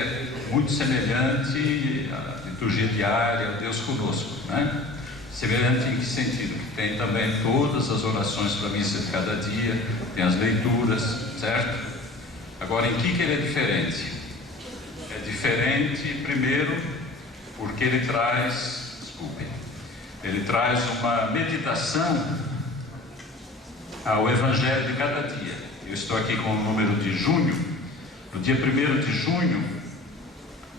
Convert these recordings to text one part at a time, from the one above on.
é muito semelhante à liturgia diária, ao Deus conosco, né? Semelhante em que sentido? Tem também todas as orações para a missa de cada dia, tem as leituras, certo? Agora, em que ele é diferente? É diferente, primeiro, porque ele traz, ele traz uma meditação ao Evangelho de cada dia. Eu estou aqui com o número de junho. No dia 1º de junho,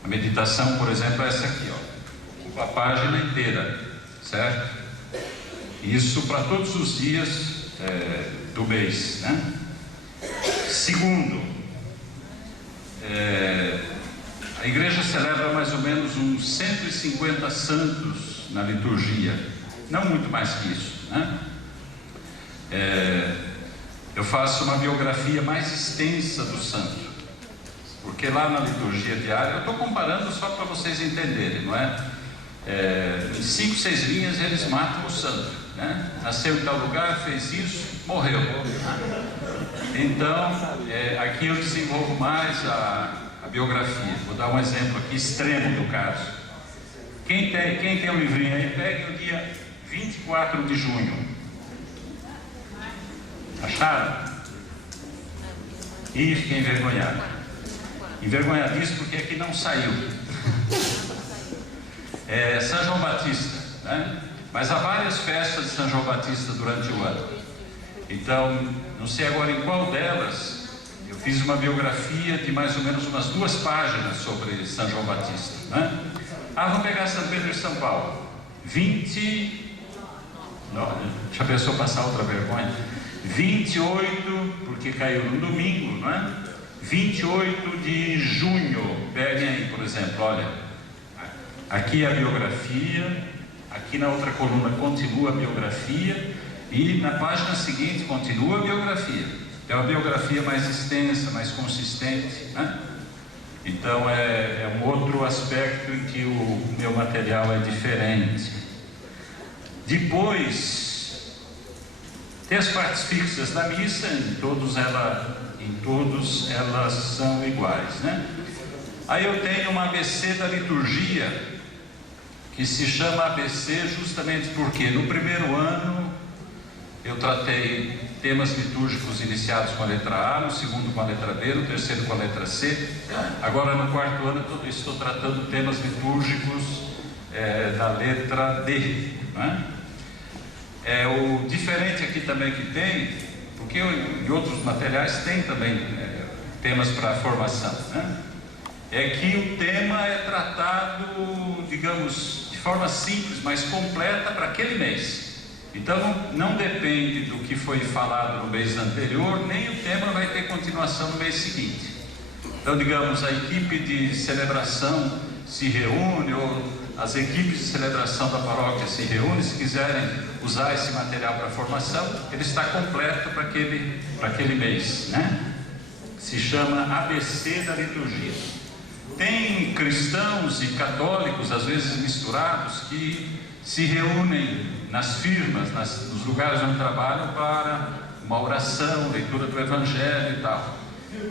a meditação, por exemplo, é essa aqui, ó, ocupa a página inteira, certo? Isso para todos os dias do mês, né? Segundo, a igreja celebra mais ou menos uns 150 santos na liturgia, não muito mais que isso, né? Eu faço uma biografia mais extensa do santo, porque lá na liturgia diária, eu estou comparando só para vocês entenderem, não é? Em 5, 6 linhas eles matam o santo, né? Nasceu em tal lugar, fez isso, morreu. Então, aqui eu desenvolvo mais a biografia. Vou dar um exemplo aqui extremo do caso. Quem tem um livrinho aí, pegue o dia 24 de junho. Acharam? E fiquei envergonhado. Envergonhadíssimo porque aqui não saiu. São João Batista, né? Mas há várias festas de São João Batista durante o ano. Então, não sei agora em qual delas, eu fiz uma biografia de mais ou menos umas 2 páginas sobre São João Batista, né? Vamos pegar São Pedro e São Paulo. Não, já pensou passar outra vergonha? 28, porque caiu no domingo, não é? 28 de junho, peguem aí, por exemplo, olha, aqui é a biografia, aqui na outra coluna continua a biografia, e na página seguinte continua a biografia. É uma biografia mais extensa, mais consistente, né? Então é um outro aspecto em que o meu material é diferente. Depois, tem as partes fixas da missa, em todos elas são iguais, né? Aí eu tenho uma ABC da liturgia, que se chama ABC justamente porque no primeiro ano eu tratei temas litúrgicos iniciados com a letra A, no segundo com a letra B, no terceiro com a letra C. Agora no 4º ano eu estou tratando temas litúrgicos da letra D, né? O diferente aqui também que tem, porque em outros materiais tem também temas para formação, né? É que o tema é tratado, digamos, de forma simples, mas completa para aquele mês. Então não depende do que foi falado no mês anterior, nem o tema vai ter continuação no mês seguinte. Então, digamos, a equipe de celebração se reúne, ou as equipes de celebração da paróquia se reúnem, se quiserem usar esse material para formação, ele está completo para aquele mês, né? Se chama ABC da liturgia. Tem cristãos e católicos, às vezes misturados, que se reúnem nas firmas, nos lugares onde trabalham, para uma oração, leitura do Evangelho e tal.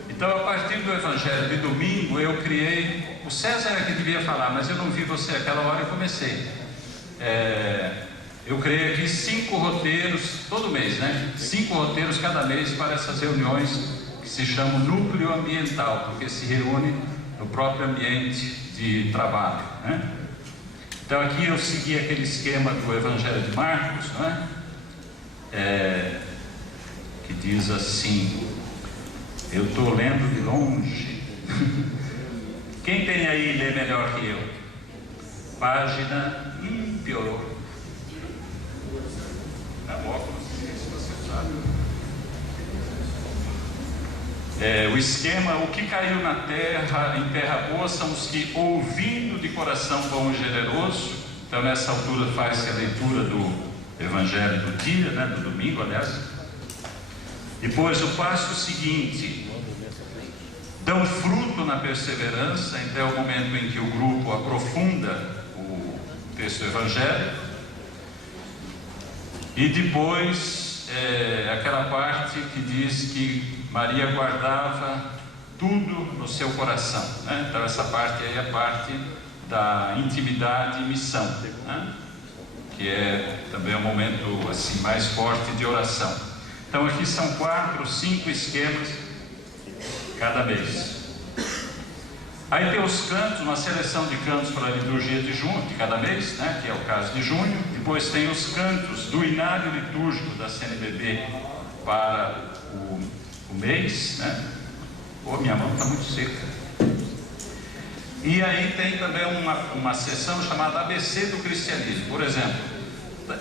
Então, a partir do Evangelho de domingo, eu criei... O César é que devia falar, mas eu não vi você aquela hora e comecei. Eu criei aqui 5 roteiros, todo mês, né? 5 roteiros cada mês para essas reuniões que se chamam núcleo ambiental, porque se reúne no próprio ambiente de trabalho, né? Então aqui eu segui aquele esquema do Evangelho de Marcos, né? Que diz assim, eu estou lendo de longe. Quem tem aí lê melhor que eu? Página, piorou. É óculos, se você sabe. O esquema, o que caiu na terra, em terra boa, são os que, ouvindo de coração bom e generoso. Então nessa altura faz-se a leitura do Evangelho do dia, né, do domingo, aliás. Depois o passo seguinte, dão fruto na perseverança. Então é o momento em que o grupo aprofunda o texto do Evangelho. E depois aquela parte que diz que Maria guardava tudo no seu coração, né? Então essa parte aí é a parte da intimidade e missão, né? Que é também um momento assim mais forte de oração. Então aqui são 4, 5 esquemas cada mês. Aí tem os cantos, uma seleção de cantos para a liturgia de junho, de cada mês, né, que é o caso de junho. Depois tem os cantos do inário litúrgico da CNBB para o mês, né? Pô, minha mão está muito seca. E aí tem também uma sessão chamada ABC do Cristianismo. Por exemplo,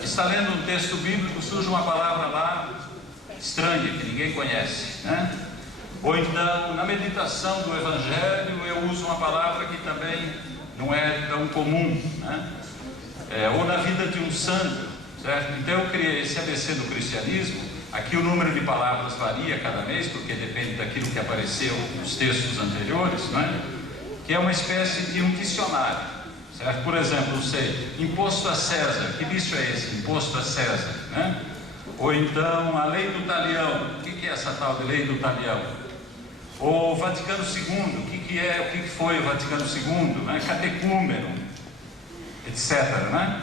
está lendo um texto bíblico, surge uma palavra lá estranha, que ninguém conhece, né? Ou então, na meditação do Evangelho, eu uso uma palavra que também não é tão comum, né? Ou na vida de um santo, certo? Então eu criei esse ABC do cristianismo. Aqui o número de palavras varia cada mês, porque depende daquilo que apareceu nos textos anteriores, né? Que é uma espécie de um dicionário, certo? Por exemplo, eu sei, imposto a César, que bicho é esse? Imposto a César, né? Ou então, a lei do talião, o que é essa tal de lei do talião? Ou Vaticano II, o que foi o Vaticano II, né? Catecúmeno, etc, né?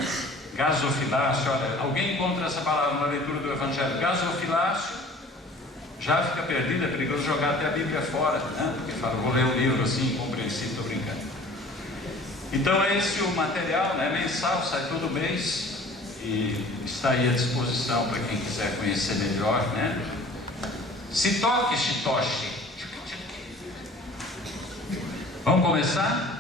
Gasofilácio, olha, alguém encontra essa palavra na leitura do Evangelho, gasofilácio, já fica perdido, é perigoso jogar até a Bíblia fora, né? Porque fala, vou ler o livro assim, incompreensível, estou brincando. Então é esse o material, né? Mensal, sai todo mês e está aí à disposição para quem quiser conhecer melhor, né? Se toque, Shitoshi. Vamos começar?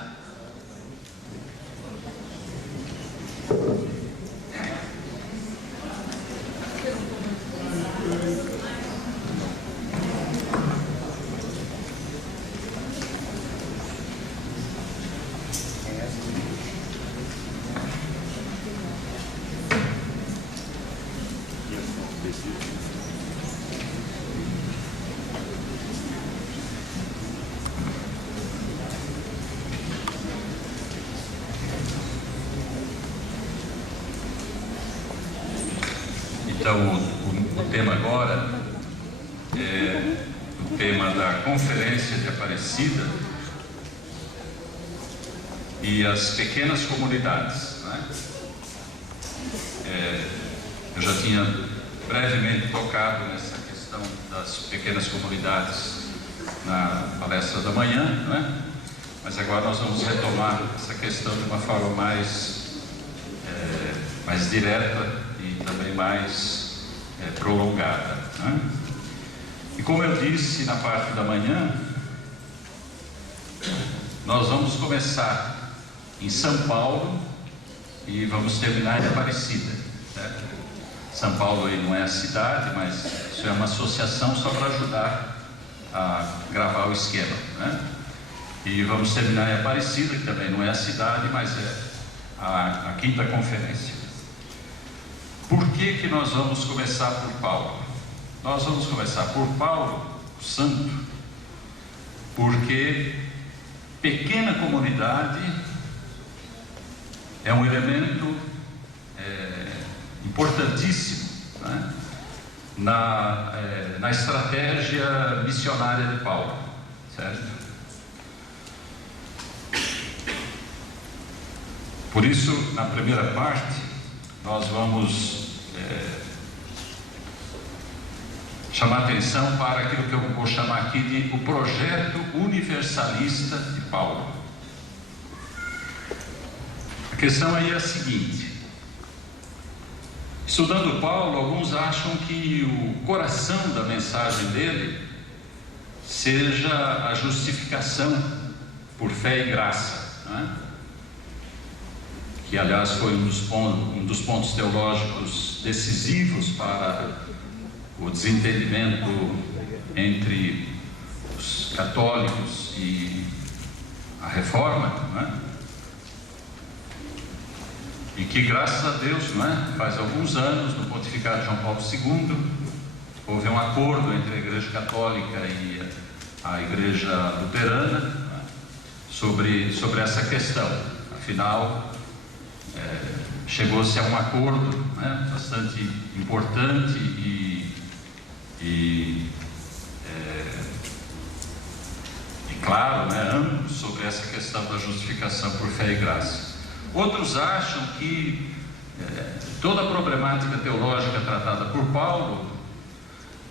Então, o tema agora é o tema da Conferência de Aparecida e as pequenas comunidades, né? Eu já tinha brevemente tocado nessa questão das pequenas comunidades na palestra da manhã, né? Mas agora nós vamos retomar essa questão de uma forma mais direta e também mais prolongada, né? E como eu disse na parte da manhã, nós vamos começar em São Paulo e vamos terminar em Aparecida, certo? São Paulo aí não é a cidade, mas isso é uma associação só para ajudar a gravar o esquema, né? E vamos terminar em Aparecida, que também não é a cidade, mas é a quinta conferência. Por que nós vamos começar por Paulo? Nós vamos começar por Paulo, o santo, porque pequena comunidade é um elemento importantíssimo, né? Na estratégia missionária de Paulo, certo? Por isso, na primeira parte, nós vamos chamar atenção para aquilo que eu vou chamar aqui de o projeto universalista de Paulo. A questão aí é a seguinte: estudando Paulo, alguns acham que o coração da mensagem dele seja a justificação por fé e graça, né? Que aliás foi um dos pontos teológicos decisivos para o desentendimento entre os católicos e a Reforma, né? E que, graças a Deus, né, faz alguns anos, no pontificado de João Paulo II, houve um acordo entre a Igreja Católica e a Igreja Luterana, né, sobre essa questão. Afinal, chegou-se a um acordo, né, bastante importante claro, né, amplo sobre essa questão da justificação por fé e graça. Outros acham que toda a problemática teológica tratada por Paulo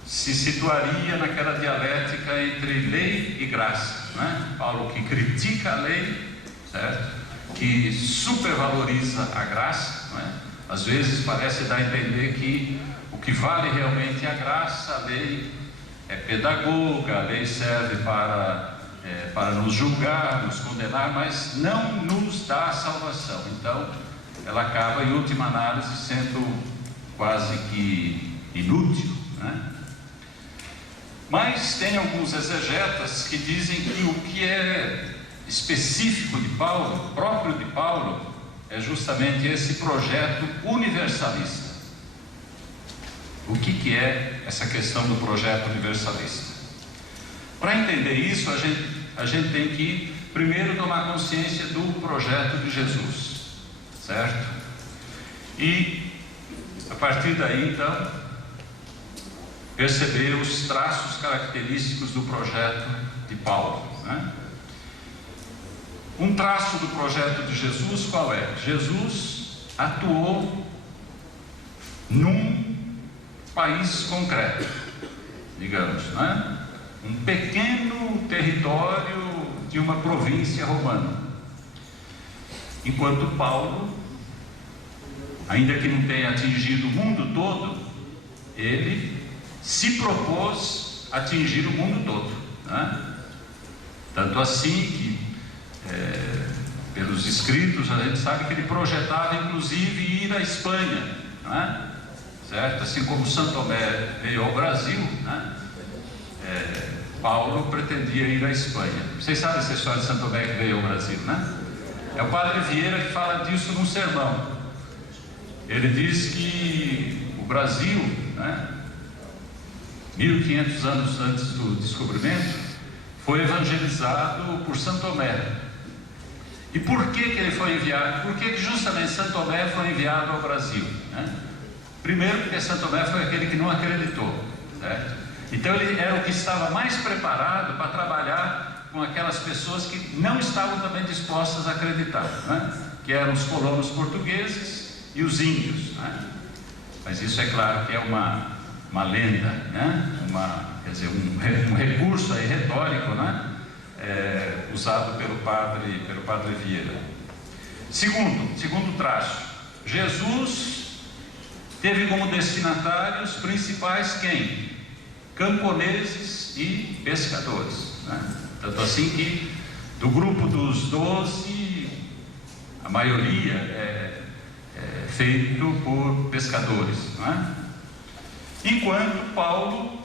se situaria naquela dialética entre lei e graça, né? Paulo que critica a lei, certo? Que supervaloriza a graça, né? Às vezes parece dar a entender que o que vale realmente é a graça, a lei é pedagoga, a lei serve para nos julgar, nos condenar, mas não nos dá a salvação. Então, ela acaba, em última análise, sendo quase que inútil, né? Mas tem alguns exegetas que dizem que o que é específico de Paulo, próprio de Paulo, é justamente esse projeto universalista. O que é essa questão do projeto universalista? Para entender isso, a gente tem que primeiro tomar consciência do projeto de Jesus, certo? E a partir daí, então, perceber os traços característicos do projeto de Paulo, né? Um traço do projeto de Jesus qual é? Jesus atuou num país concreto, digamos, né? Um pequeno território de uma província romana. Enquanto Paulo, ainda que não tenha atingido o mundo todo, ele se propôs atingir o mundo todo, né? Tanto assim que pelos escritos a gente sabe que ele projetava inclusive ir à Espanha, né? Certo? Assim como Santo Tomé veio ao Brasil, né? Paulo pretendia ir à Espanha. Vocês sabem essa história de Santo Tomé que veio ao Brasil, né? É o Padre Vieira que fala disso num sermão. Ele diz que o Brasil, né, 1500 anos antes do descobrimento, foi evangelizado por Santo Tomé. E por que ele foi enviado? Por que justamente Santo Tomé foi enviado ao Brasil, né? Primeiro porque Santo Tomé foi aquele que não acreditou, certo? Então ele era o que estava mais preparado para trabalhar com aquelas pessoas que não estavam também dispostas a acreditar, né? Que eram os colonos portugueses e os índios, né? Mas isso é claro que é uma lenda, né? Quer dizer, um recurso aí retórico, né? Usado pelo padre Vieira. Segundo traço, Jesus teve como destinatários principais quem? Camponeses e pescadores, né? Tanto assim que do grupo dos 12, a maioria é feito por pescadores, né? Enquanto Paulo,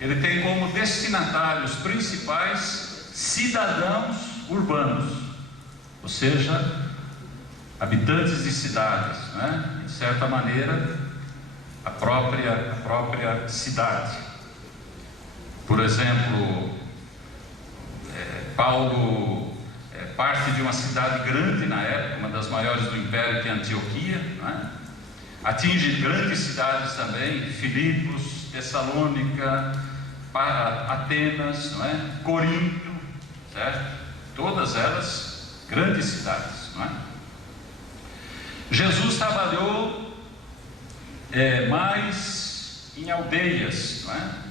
ele tem como destinatários principais cidadãos urbanos, ou seja, habitantes de cidades, né? De certa maneira, a própria cidade. Por exemplo, Paulo parte de uma cidade grande na época, uma das maiores do Império, que é Antioquia, né? Atinge grandes cidades também, Filipos, Tessalônica, Atenas, não é? Corinto, certo? Todas elas grandes cidades, não é? Jesus trabalhou mais em aldeias, não é?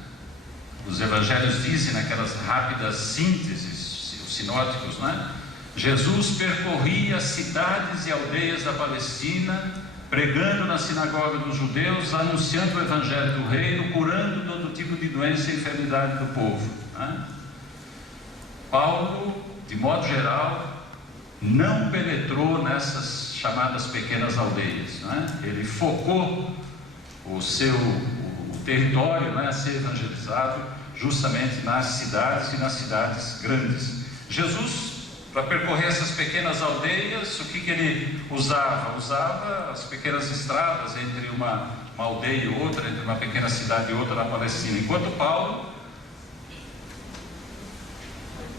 Os evangelhos dizem naquelas rápidas sínteses, os sinóticos, não é? Jesus percorria cidades e aldeias da Palestina, pregando na sinagoga dos judeus, anunciando o evangelho do reino, curando todo tipo de doença e enfermidade do povo, né? Paulo, de modo geral, não penetrou nessas chamadas pequenas aldeias, né? Ele focou o território, né, a ser evangelizado justamente nas cidades e nas cidades grandes. Jesus, para percorrer essas pequenas aldeias, o que ele usava? Usava as pequenas estradas entre uma aldeia e outra, entre uma pequena cidade e outra na Palestina. Enquanto Paulo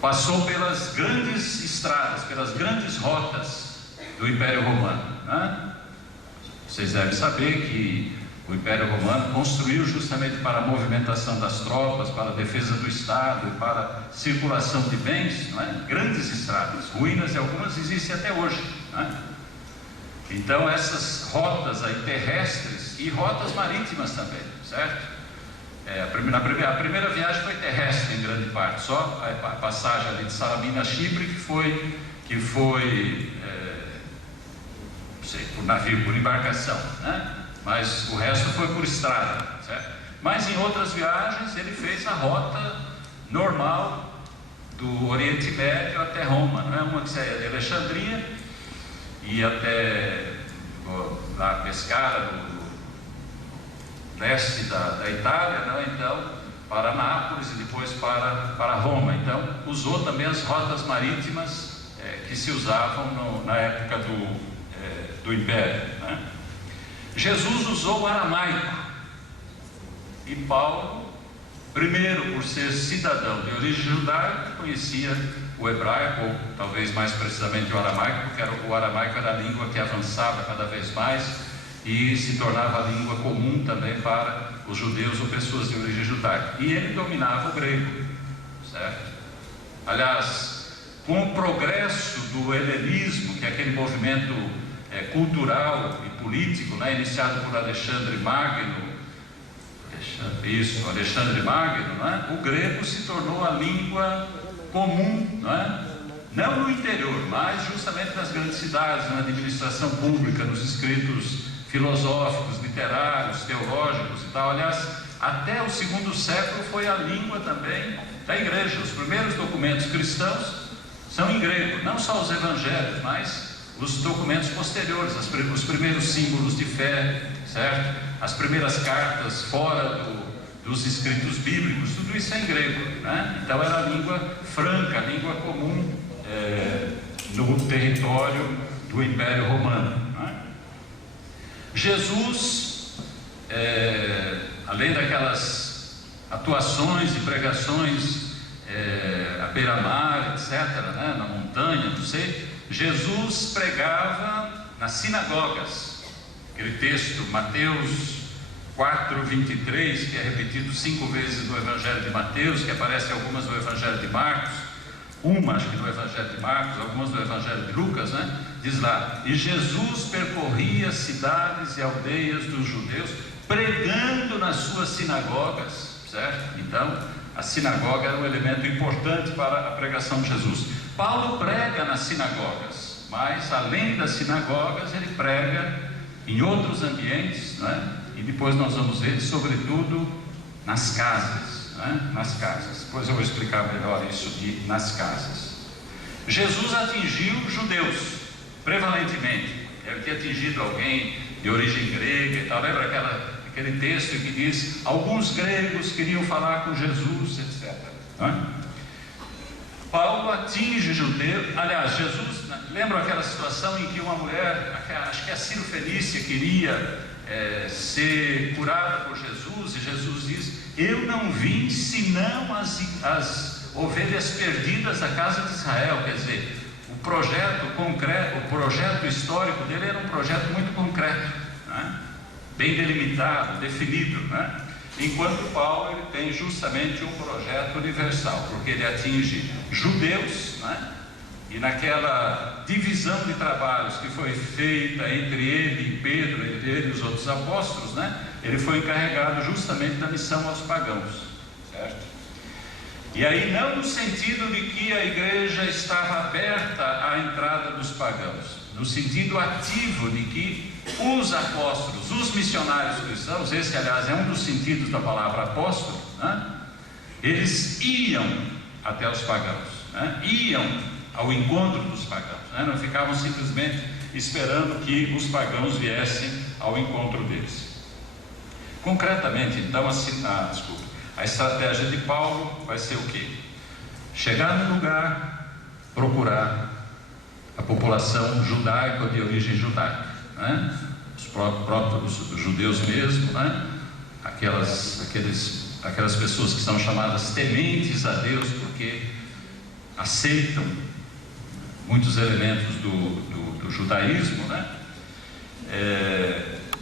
passou pelas grandes estradas, pelas grandes rotas do Império Romano, né? Vocês devem saber que O Império Romano construiu justamente para a movimentação das tropas, para a defesa do Estado e para a circulação de bens, não é? Grandes estradas, ruínas e algumas existem até hoje, não é? Então essas rotas aí terrestres e rotas marítimas também, certo? A primeira viagem foi terrestre em grande parte, só a passagem ali de Salamina a Chipre que foi não sei, por navio, por embarcação, né? Mas o resto foi por estrada, certo? Mas em outras viagens ele fez a rota normal do Oriente Médio até Roma, não é? Uma que saía de Alexandria e até lá Pescara, no leste da Itália, não é? Então para Nápoles e depois para Roma. Então usou também as rotas marítimas que se usavam na época do Império, né? Jesus usou o aramaico e Paulo, primeiro por ser cidadão de origem judaica, conhecia o hebraico, ou talvez mais precisamente o aramaico, porque o aramaico era a língua que avançava cada vez mais e se tornava a língua comum também para os judeus ou pessoas de origem judaica. E ele dominava o grego, certo? Aliás, com o progresso do helenismo, que é aquele movimento cultural e político, né, iniciado por Alexandre Magno, né, o grego se tornou a língua comum, não no interior, mas justamente nas grandes cidades, na administração pública, nos escritos filosóficos, literários, teológicos e tal. Aliás, até o segundo século foi a língua também da igreja. Os primeiros documentos cristãos são em grego, não só os evangelhos, mas os documentos posteriores, os primeiros símbolos de fé, certo? As primeiras cartas fora dos escritos bíblicos, tudo isso é em grego, né? Então era a língua franca, a língua comum no território do Império Romano, né? Jesus, além daquelas atuações e pregações à beira-mar, etc., né? Na montanha, não sei, Jesus pregava nas sinagogas. Aquele texto, Mateus 4:23, que é repetido 5 vezes no Evangelho de Mateus, que aparece algumas no Evangelho de Marcos, acho que no Evangelho de Marcos, algumas no Evangelho de Lucas, né? Diz lá: e Jesus percorria cidades e aldeias dos judeus, pregando nas suas sinagogas, certo? Então, a sinagoga era um elemento importante para a pregação de Jesus. Paulo prega nas sinagogas, mas além das sinagogas, ele prega em outros ambientes, né? E depois nós vamos ver, sobretudo, nas casas, né? Nas casas. Depois eu vou explicar melhor isso de nas casas. Jesus atingiu judeus, prevalentemente. Deve ter atingido alguém de origem grega e tal. Lembra aquele texto que diz: alguns gregos queriam falar com Jesus, etc., né? Paulo atinge judeu. Aliás, Jesus, lembra aquela situação em que uma mulher, acho que a Ciro Felícia, queria ser curada por Jesus, e Jesus diz: eu não vim senão as ovelhas perdidas da casa de Israel. Quer dizer, o projeto concreto, o projeto histórico dele era um projeto muito concreto, né? Bem delimitado, definido, né? Enquanto Paulo ele tem justamente um projeto universal, porque ele atinge judeus, né? E naquela divisão de trabalhos que foi feita entre ele e Pedro, entre ele e os outros apóstolos, né? Ele foi encarregado justamente da missão aos pagãos, certo? E aí não no sentido de que a igreja estava aberta à entrada dos pagãos, no sentido ativo de que os apóstolos, os missionários cristãos, esse aliás é um dos sentidos da palavra apóstolo, né? Eles iam até os pagãos, né? Iam ao encontro dos pagãos, né? Não ficavam simplesmente esperando que os pagãos viessem ao encontro deles. Concretamente, então, a estratégia de Paulo vai ser o quê? Chegar no lugar, procurar a população judaica ou de origem judaica, né? Os próprios judeus mesmo, né? Aquelas pessoas que são chamadas tementes a Deus, porque aceitam muitos elementos do judaísmo, né?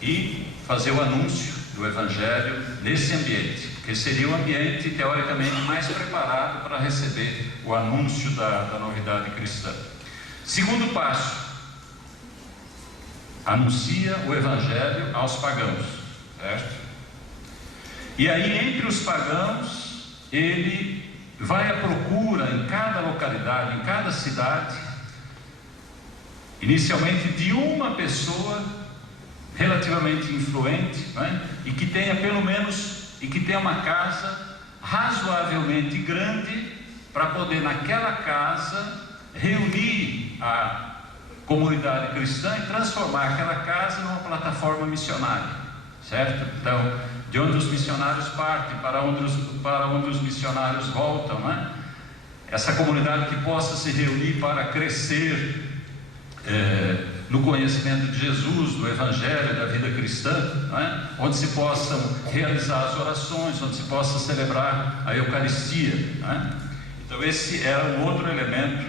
E fazer o anúncio do Evangelho nesse ambiente, porque seria o ambiente teoricamente mais preparado para receber o anúncio da novidade cristã. Segundo passo, anuncia o Evangelho aos pagãos, certo? E aí, entre os pagãos, ele vai à procura em cada localidade, em cada cidade, inicialmente de uma pessoa relativamente influente, né? E que tenha uma casa razoavelmente grande para poder naquela casa reunir a comunidade cristã e transformar aquela casa numa plataforma missionária, certo? Então, de onde os missionários partem, para onde os missionários voltam, né? Essa comunidade que possa se reunir para crescer no conhecimento de Jesus, do Evangelho, da vida cristã, né? Onde se possam realizar as orações, onde se possa celebrar a Eucaristia, né? Então esse era um outro elemento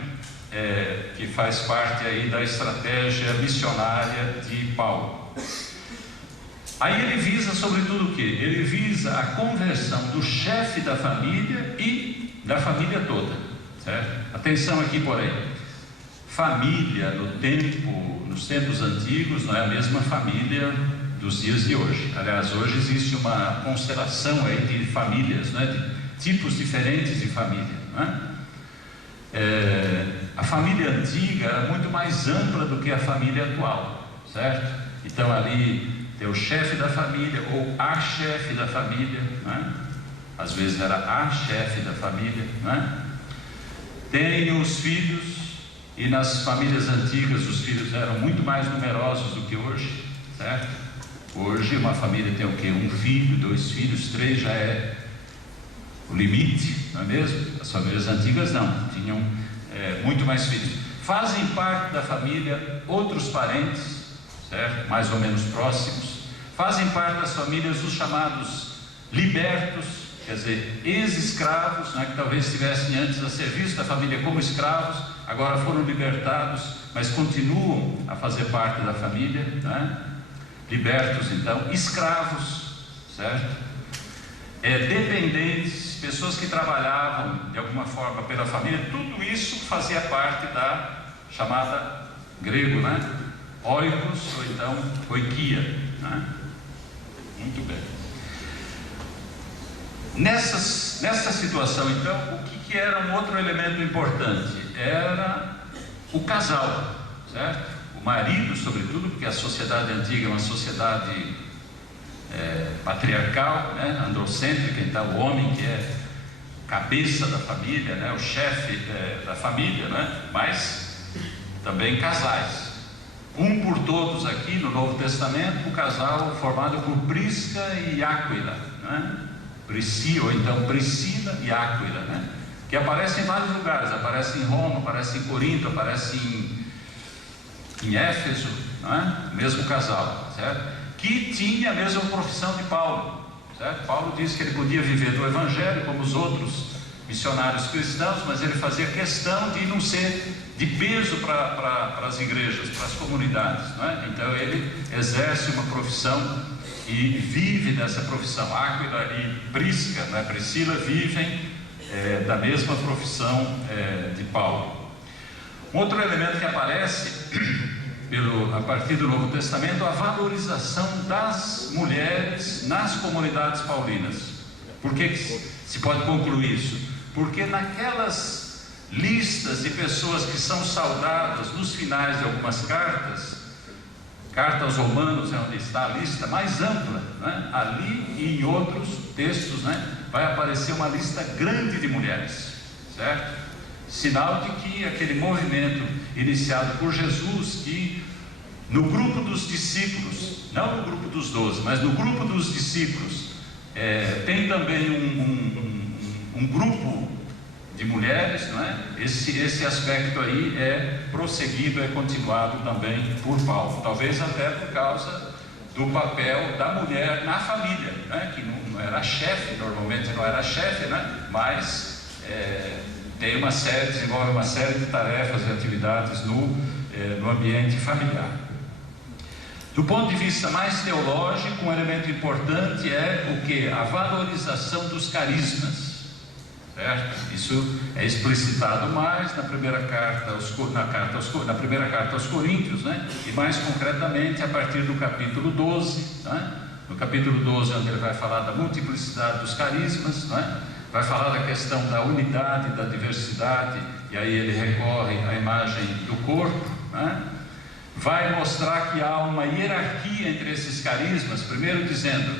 que faz parte aí da estratégia missionária de Paulo. Aí ele visa sobretudo o quê? Ele visa a conversão do chefe da família e da família toda, certo? Atenção aqui, porém, família nos tempos antigos não é a mesma família dos dias de hoje. Aliás, hoje existe uma constelação aí de famílias, né? De tipos diferentes de família, né? A família antiga era muito mais ampla do que a família atual, certo? Então ali tem o chefe da família ou a chefe da família, né? Às vezes era a chefe da família, né? Tem os filhos, e nas famílias antigas os filhos eram muito mais numerosos do que hoje, certo? Hoje uma família tem o quê? Um filho, 2 filhos, 3 já é o limite, não é mesmo? As famílias antigas não, tinham muito mais filhos. Fazem parte da família outros parentes, certo? Mais ou menos próximos. Fazem parte das famílias os chamados libertos, quer dizer, ex-escravos, né, que talvez estivessem antes a serviço da família como escravos, agora foram libertados, mas continuam a fazer parte da família, né? Libertos então, escravos, certo? Dependentes, pessoas que trabalhavam de alguma forma pela família, tudo isso fazia parte da chamada grego, né? Oikos, ou então oikia, né? Muito bem. Nessa situação, então, o que era um outro elemento importante? Era o casal, certo? O marido, sobretudo, porque a sociedade antiga é uma sociedade patriarcal, né? Androcêntrica, então o homem que é cabeça da família, né? O chefe da família, né? Mas também casais. Um por todos aqui no Novo Testamento, o casal formado por Prisca e Áquila, né? Priscila, ou então Priscila e Áquila, né? Que aparece em vários lugares, aparece em Roma, aparece em Corinto, aparece em Éfeso, né? O mesmo casal, certo? Que tinha a mesma profissão de Paulo, certo? Paulo disse que ele podia viver do Evangelho como os outros missionários cristãos, mas ele fazia questão de não ser de peso para as igrejas, para as comunidades, né? Então ele exerce uma profissão e vive dessa profissão. Áquila e Prisca, né? Priscila, vivem da mesma profissão de Paulo. Um outro elemento que aparece a partir do Novo Testamento, a valorização das mulheres nas comunidades paulinas. Por que se pode concluir isso? Porque naquelas listas de pessoas que são saudadas nos finais de algumas cartas, carta aos Romanos é onde está a lista mais ampla, né? Ali e em outros textos, né? Vai aparecer uma lista grande de mulheres, certo? Sinal de que aquele movimento iniciado por Jesus, que no grupo dos discípulos, não no grupo dos 12, mas no grupo dos discípulos, tem também um grupo de mulheres, não é? Esse aspecto aí é prosseguido, é continuado também por Paulo, talvez até por causa do papel da mulher na família, né? Que não era chefe, normalmente não era chefe, né? Mas desenvolve uma série de tarefas e atividades no ambiente familiar. Do ponto de vista mais teológico, um elemento importante é o que? A valorização dos carismas, certo? Isso é explicitado mais na primeira carta aos Coríntios, né? E mais concretamente a partir do capítulo 12, né? No capítulo 12, onde ele vai falar da multiplicidade dos carismas, né? Vai falar da questão da unidade, da diversidade, e aí ele recorre à imagem do corpo, né? Vai mostrar que há uma hierarquia entre esses carismas, primeiro dizendo,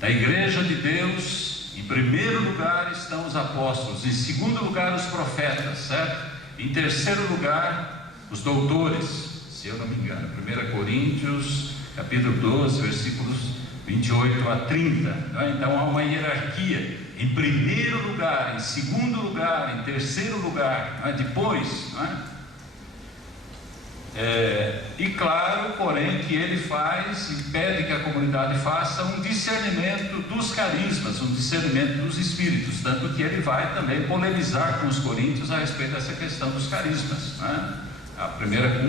da igreja de Deus, em primeiro lugar estão os apóstolos, em segundo lugar os profetas, certo? Em terceiro lugar, os doutores, se eu não me engano, 1 Coríntios, capítulo 12, versículos 28 a 30, né? Então há uma hierarquia, em primeiro lugar, em segundo lugar, em terceiro lugar, né? Depois, né? E claro, porém, que ele faz e pede que a comunidade faça um discernimento dos carismas, um discernimento dos espíritos, tanto que ele vai também polemizar com os coríntios a respeito dessa questão dos carismas, né?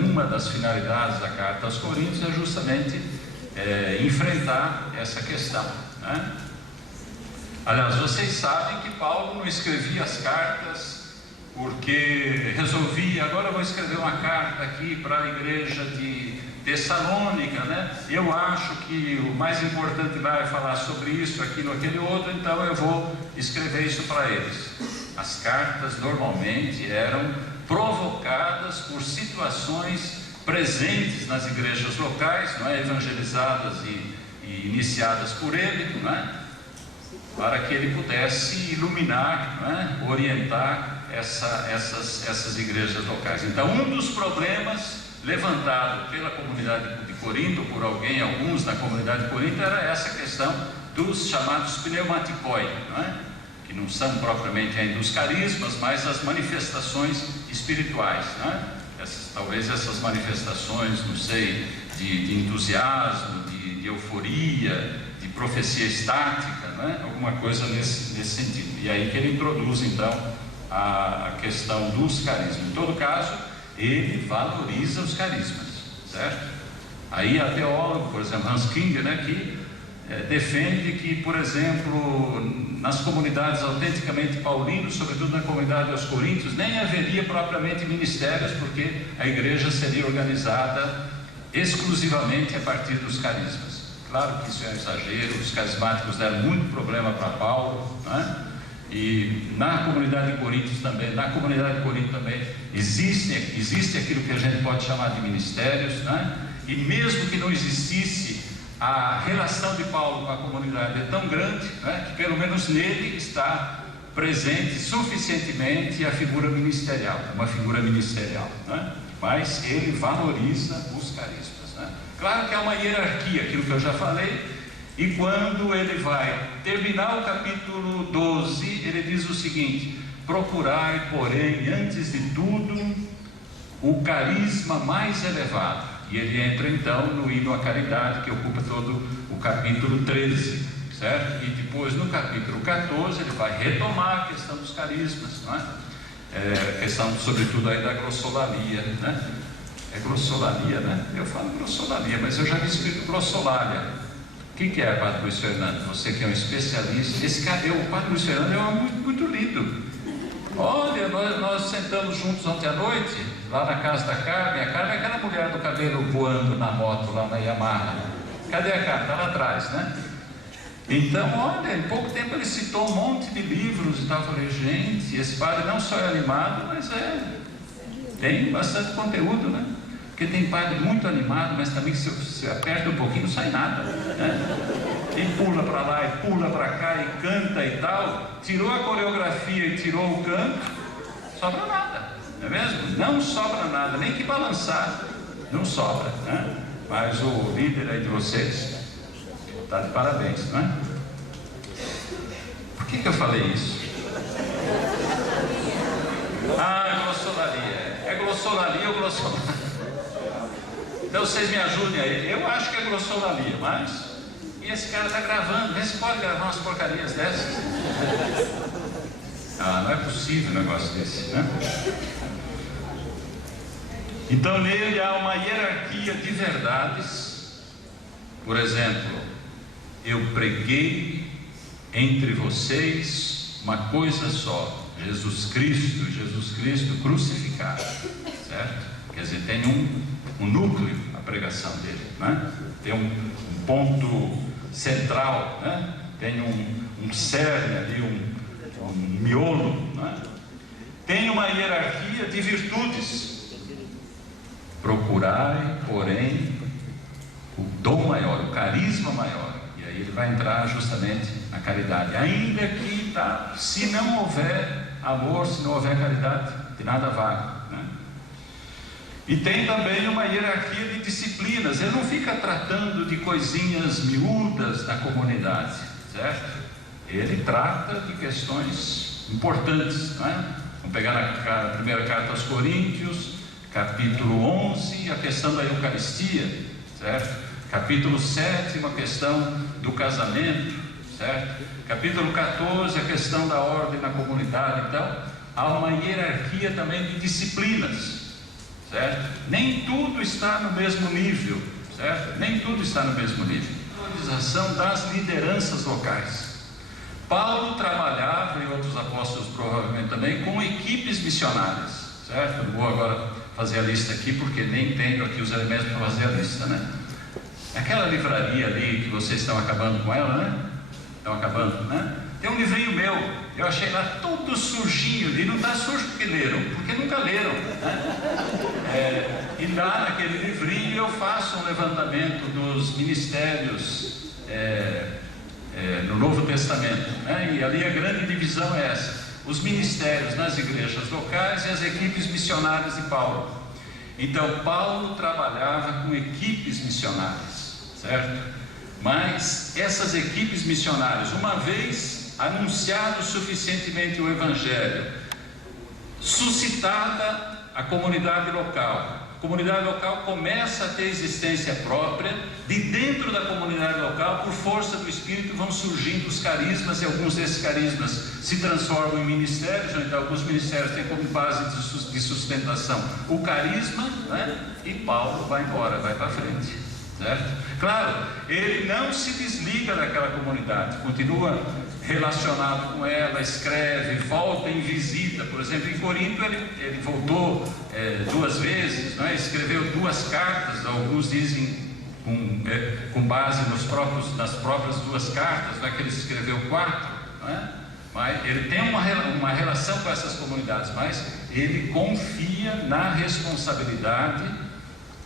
Uma das finalidades da carta aos Coríntios é justamente enfrentar essa questão, né? Aliás, vocês sabem que Paulo não escrevia as cartas porque resolvi, agora eu vou escrever uma carta aqui para a igreja de Tessalônica, né? Eu acho que o mais importante lá é falar sobre isso, aquilo, aquele outro, então eu vou escrever isso para eles. As cartas normalmente eram provocadas por situações presentes nas igrejas locais, não é? Evangelizadas e iniciadas por ele, não é? Para que ele pudesse iluminar, não é? Orientar essas igrejas locais. Então, um dos problemas levantado pela comunidade de Corinto, por alguns na comunidade de Corinto, era essa questão dos chamados pneumaticoi, não é? Que não são propriamente ainda os carismas, mas as manifestações espirituais, não é? Talvez essas manifestações, não sei, de entusiasmo, de euforia, de profecia estática, não é? Alguma coisa nesse sentido. E aí que ele introduz então a questão dos carismas. Em todo caso, ele valoriza os carismas, certo? Aí há teólogo, por exemplo, Hans King, né, que defende que, por exemplo, nas comunidades autenticamente paulinas, sobretudo na comunidade aos Coríntios, nem haveria propriamente ministérios, porque a igreja seria organizada exclusivamente a partir dos carismas. Claro que isso é um exagero, os carismáticos deram muito problema para Paulo, não é? E na comunidade de Corinto também, existe aquilo que a gente pode chamar de ministérios, né? E mesmo que não existisse, a relação de Paulo com a comunidade é tão grande, né, que pelo menos nele está presente suficientemente a figura ministerial, uma figura ministerial, né? Mas ele valoriza os carismas, né? Claro que há uma hierarquia, aquilo que eu já falei. E quando ele vai terminar o capítulo 12, ele diz o seguinte: procurai, porém, antes de tudo, o carisma mais elevado. E ele entra então no hino à caridade, que ocupa todo o capítulo 13, certo? E depois no capítulo 14 ele vai retomar a questão dos carismas, não é? A questão sobretudo aí da glossolalia, né? É glossolalia, né? Eu falo glossolalia, mas eu já vi escrito glossolalia. O que é, Padre Luiz Fernando? Você que é um especialista. O Padre Luiz Fernando é um homem muito lindo. Olha, nós sentamos juntos ontem à noite, lá na casa da Carmen. A Carmen é aquela mulher do cabelo voando na moto, lá na Yamaha. Cadê a Carmen? Está lá atrás, né? Então, olha, em pouco tempo ele citou um monte de livros e tal. Eu falei, gente, esse padre não só é animado, mas tem bastante conteúdo, né? Porque tem padre muito animado, mas também se você aperta um pouquinho não sai nada, né? E pula para lá e pula para cá e canta e tal. Tirou a coreografia e tirou o canto, sobra nada, não é mesmo? Não sobra nada, nem que balançar não sobra, né? Mas o líder aí de vocês está de parabéns, não é? Por que eu falei isso? É glossolalia. É glossolalia ou glossolalia? Então vocês me ajudem aí. Eu acho que é glossolalia, mas... E esse cara está gravando, vê se pode gravar umas porcarias dessas. Não é possível um negócio desse, né? Então nele há uma hierarquia de verdades. Por exemplo, eu preguei entre vocês uma coisa só, Jesus Cristo crucificado, certo? Quer dizer, tem um núcleo a pregação dele, né? Tem um ponto central, né? Tem um cerne ali, um miolo, né? Tem uma hierarquia de virtudes. Procurai, porém, o dom maior, o carisma maior. E aí ele vai entrar justamente na caridade. Ainda que se não houver amor, se não houver caridade, de nada vale, né? E tem também uma hierarquia de disciplinas. Ele não fica tratando de coisinhas miúdas da comunidade, certo? Ele trata de questões importantes, não é? Vamos pegar na primeira carta aos Coríntios, capítulo 11, a questão da Eucaristia, certo? Capítulo 7, a questão do casamento, certo? Capítulo 14, a questão da ordem na comunidade. Então, há uma hierarquia também de disciplinas, certo? Nem tudo está no mesmo nível, certo? Nem tudo está no mesmo nível. A valorização das lideranças locais. Paulo trabalhava, e outros apóstolos provavelmente também, com equipes missionárias, certo? Não vou agora fazer a lista aqui, porque nem tenho aqui os elementos para fazer a lista, né? Aquela livraria ali, que vocês estão acabando com ela, né? Estão acabando, né? Tem um livrinho meu, eu achei lá todo sujinho, e não está sujo porque leram, porque nunca leram, né? E lá naquele livrinho eu faço um levantamento dos ministérios no Novo Testamento, né? E ali a grande divisão é essa: os ministérios nas igrejas locais e as equipes missionárias de Paulo. Então Paulo trabalhava com equipes missionárias, certo? Mas essas equipes missionárias, uma vez anunciado suficientemente o Evangelho, suscitada a comunidade local, a comunidade local começa a ter existência própria. De dentro da comunidade local, por força do Espírito, vão surgindo os carismas, e alguns desses carismas se transformam em ministérios, ou então alguns ministérios têm como base de sustentação o carisma, né? E Paulo vai embora, vai para frente, certo? Claro, ele não se desliga daquela comunidade, continua relacionado com ela, escreve, volta em visita. Por exemplo, em Corinto ele voltou 2 vezes, né? Escreveu 2 cartas, alguns dizem com base nas próprias 2 cartas, não é que ele escreveu 4, né? Mas ele tem uma relação com essas comunidades, mas ele confia na responsabilidade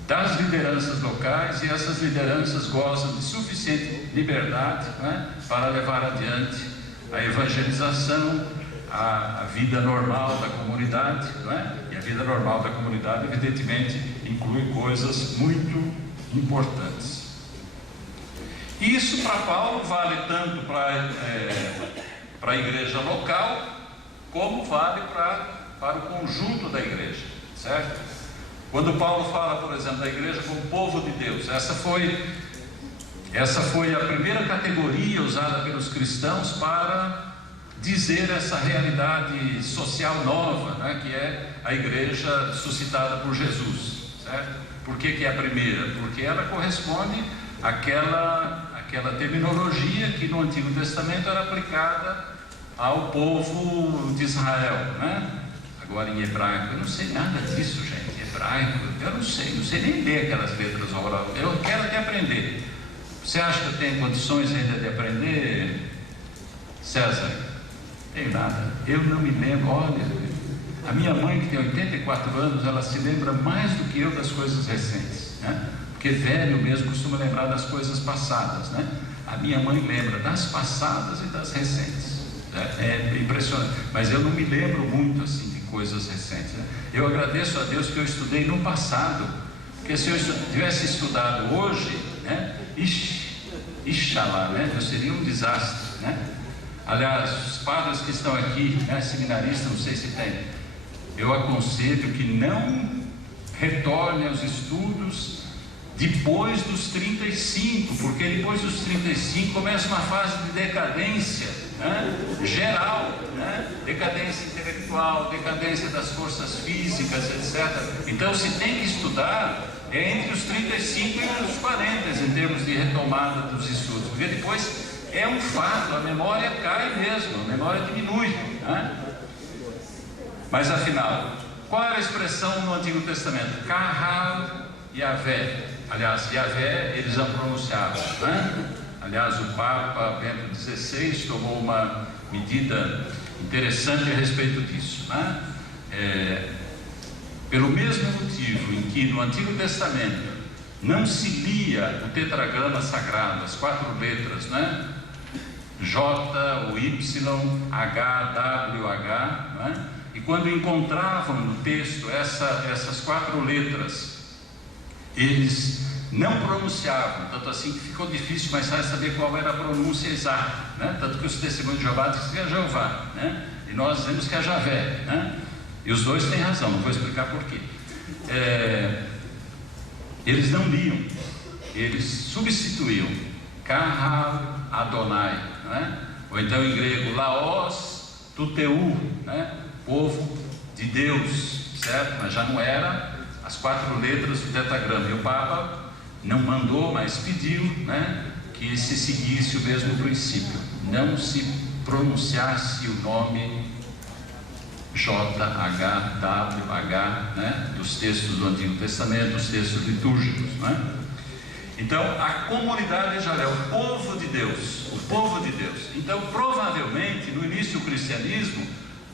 das lideranças locais, e essas lideranças gozam de suficiente liberdade, né, para levar adiante a evangelização, a vida normal da comunidade, né? E a vida normal da comunidade, evidentemente, inclui coisas muito importantes. Isso para Paulo vale tanto para a igreja local, como vale para o conjunto da igreja, certo? Quando Paulo fala, por exemplo, da igreja como povo de Deus, essa foi a primeira categoria usada pelos cristãos para dizer essa realidade social nova, né, que é a igreja suscitada por Jesus, certo? Por que é a primeira? Porque ela corresponde àquela terminologia que no Antigo Testamento era aplicada ao povo de Israel, né? Agora em hebraico, eu não sei nada disso, gente. Hebraico, eu não sei nem ler aquelas letras orais. Eu quero até aprender. Você acha que eu tenho condições ainda de aprender, César? Tenho nada. Eu não me lembro. Olha, a minha mãe, que tem 84 anos, ela se lembra mais do que eu das coisas recentes, né? Porque velho mesmo costuma lembrar das coisas passadas, né? A minha mãe lembra das passadas e das recentes. É impressionante. Mas eu não me lembro muito assim de coisas recentes, né? Eu agradeço a Deus que eu estudei no passado, porque se eu tivesse estudado hoje, né? Ixalá, né? Eu seria um desastre, né? Aliás, os padres que estão aqui, né, seminaristas, não sei se tem, eu aconselho que não retorne aos estudos depois dos 35, porque depois dos 35 começa uma fase de decadência, né? Geral, né? Decadência intelectual, decadência das forças físicas, etc. Então se tem que estudar entre os 35 e os 40 em termos de retomada dos estudos, porque depois é um fato, a memória cai mesmo, a memória diminui, né? Mas afinal, qual era a expressão no Antigo Testamento? Kahal Yavé. Aliás, Yavé eles não pronunciavam, né? Aliás, o Papa Bento XVI tomou uma medida interessante a respeito disso, né? Pelo mesmo motivo em que no Antigo Testamento não se lia o tetragrama sagrado, as 4 letras, né? J, o Y, H, W, H, né? E quando encontravam no texto essas 4 letras, eles não pronunciavam, tanto assim que ficou difícil mais tarde saber qual era a pronúncia exata, né? Tanto que os testemunhos de Jeová dizem que é Jeová, né? E nós dizemos que é Javé, né? E os dois têm razão, não vou explicar porquê. Eles não liam, eles substituíam Kahal Adonai, né? Ou então em grego Laos Tuteu, né? Povo de Deus, certo? Mas já não era as 4 letras do tetragrama. E o Papa não mandou, mas pediu, né, que se seguisse o mesmo princípio, não se pronunciasse o nome JHWH, né, dos textos do Antigo Testamento, dos textos litúrgicos, né? Então a comunidade de Israel, o povo de Deus, o povo de Deus. Então provavelmente no início do cristianismo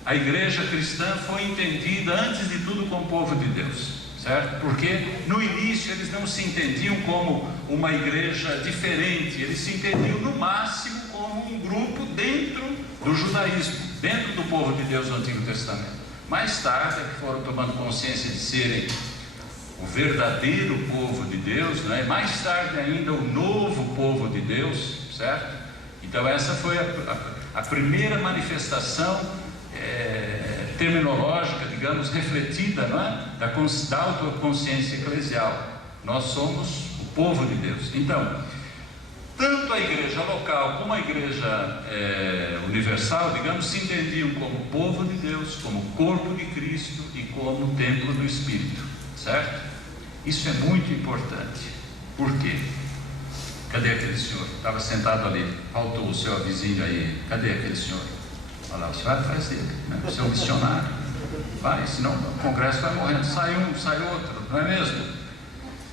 a igreja cristã foi entendida antes de tudo como povo de Deus, certo? Porque no início eles não se entendiam como uma igreja diferente, eles se entendiam no máximo como um grupo dentro do judaísmo, dentro do povo de Deus do Antigo Testamento. Mais tarde é que foram tomando consciência de serem o verdadeiro povo de Deus, né? Mais tarde ainda o novo povo de Deus, certo? Então essa foi a primeira manifestação terminológica, digamos, refletida, não é? da autoconsciência eclesial. Nós somos o povo de Deus. Então, tanto a igreja local como a igreja universal, digamos, se entendiam como povo de Deus, como corpo de Cristo e como templo do Espírito, certo? Isso é muito importante. Por quê? Cadê aquele senhor? Estava sentado ali, faltou o seu vizinho aí. Cadê aquele senhor? Olha lá, você vai atrás dele, né? Você é um missionário, vai, senão o congresso vai morrendo, sai um, sai outro, não é mesmo?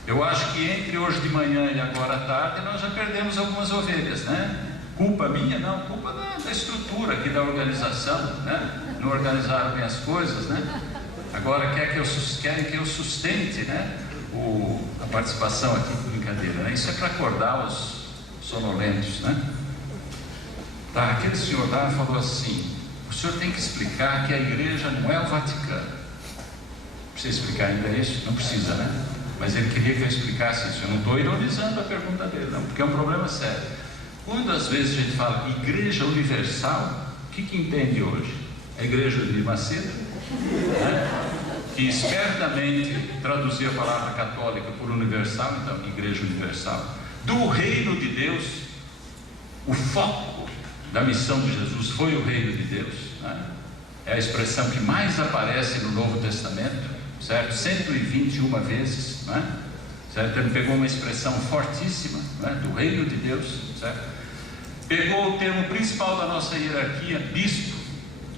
Eu acho que entre hoje de manhã e agora à tarde nós já perdemos algumas ovelhas, né? Culpa minha? Não, culpa da estrutura aqui da organização, né? Não organizaram bem as coisas, né? Agora querem que eu sustente, né? A participação aqui, brincadeira, né? Isso é para acordar os sonolentos, né? Tá, aquele senhor lá falou assim: o senhor tem que explicar que a igreja não é o Vaticano. Precisa explicar ainda isso? Não precisa, né? Mas ele queria que eu explicasse isso. Eu não estou ironizando a pergunta dele, não, porque é um problema sério. Quando às vezes a gente fala igreja universal, o que entende hoje? A igreja de Macedo, né? Que espertamente traduziu a palavra católica por universal, então igreja universal. Do reino de Deus, o foco da missão de Jesus foi o reino de Deus, né? É a expressão que mais aparece no Novo Testamento, certo? 121 vezes, né? Certo? Ele pegou uma expressão fortíssima, né? Do reino de Deus, certo? Pegou o termo principal da nossa hierarquia, bispo,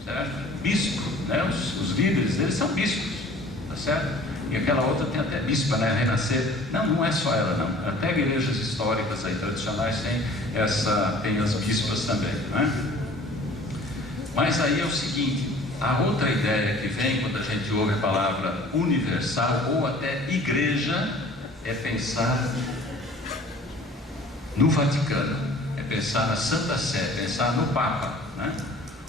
certo? Bispo, né? Os líderes, eles são bispos, tá certo? E aquela outra tem até bispa, né? Renascer. Não é só ela, não. Até igrejas históricas aí, tradicionais tem as bispas também, né? Mas aí é o seguinte, a outra ideia que vem quando a gente ouve a palavra universal ou até igreja é pensar no Vaticano, é pensar na Santa Sé, pensar no Papa, né?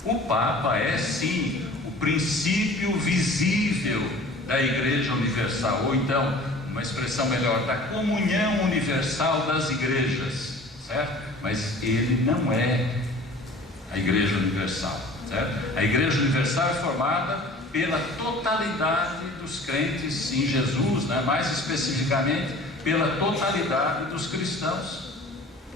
O Papa é sim o princípio visível da Igreja Universal, ou então, uma expressão melhor, da comunhão universal das igrejas, certo? Mas ele não é a Igreja Universal, certo? A Igreja Universal é formada pela totalidade dos crentes em Jesus, né? Mais especificamente, pela totalidade dos cristãos.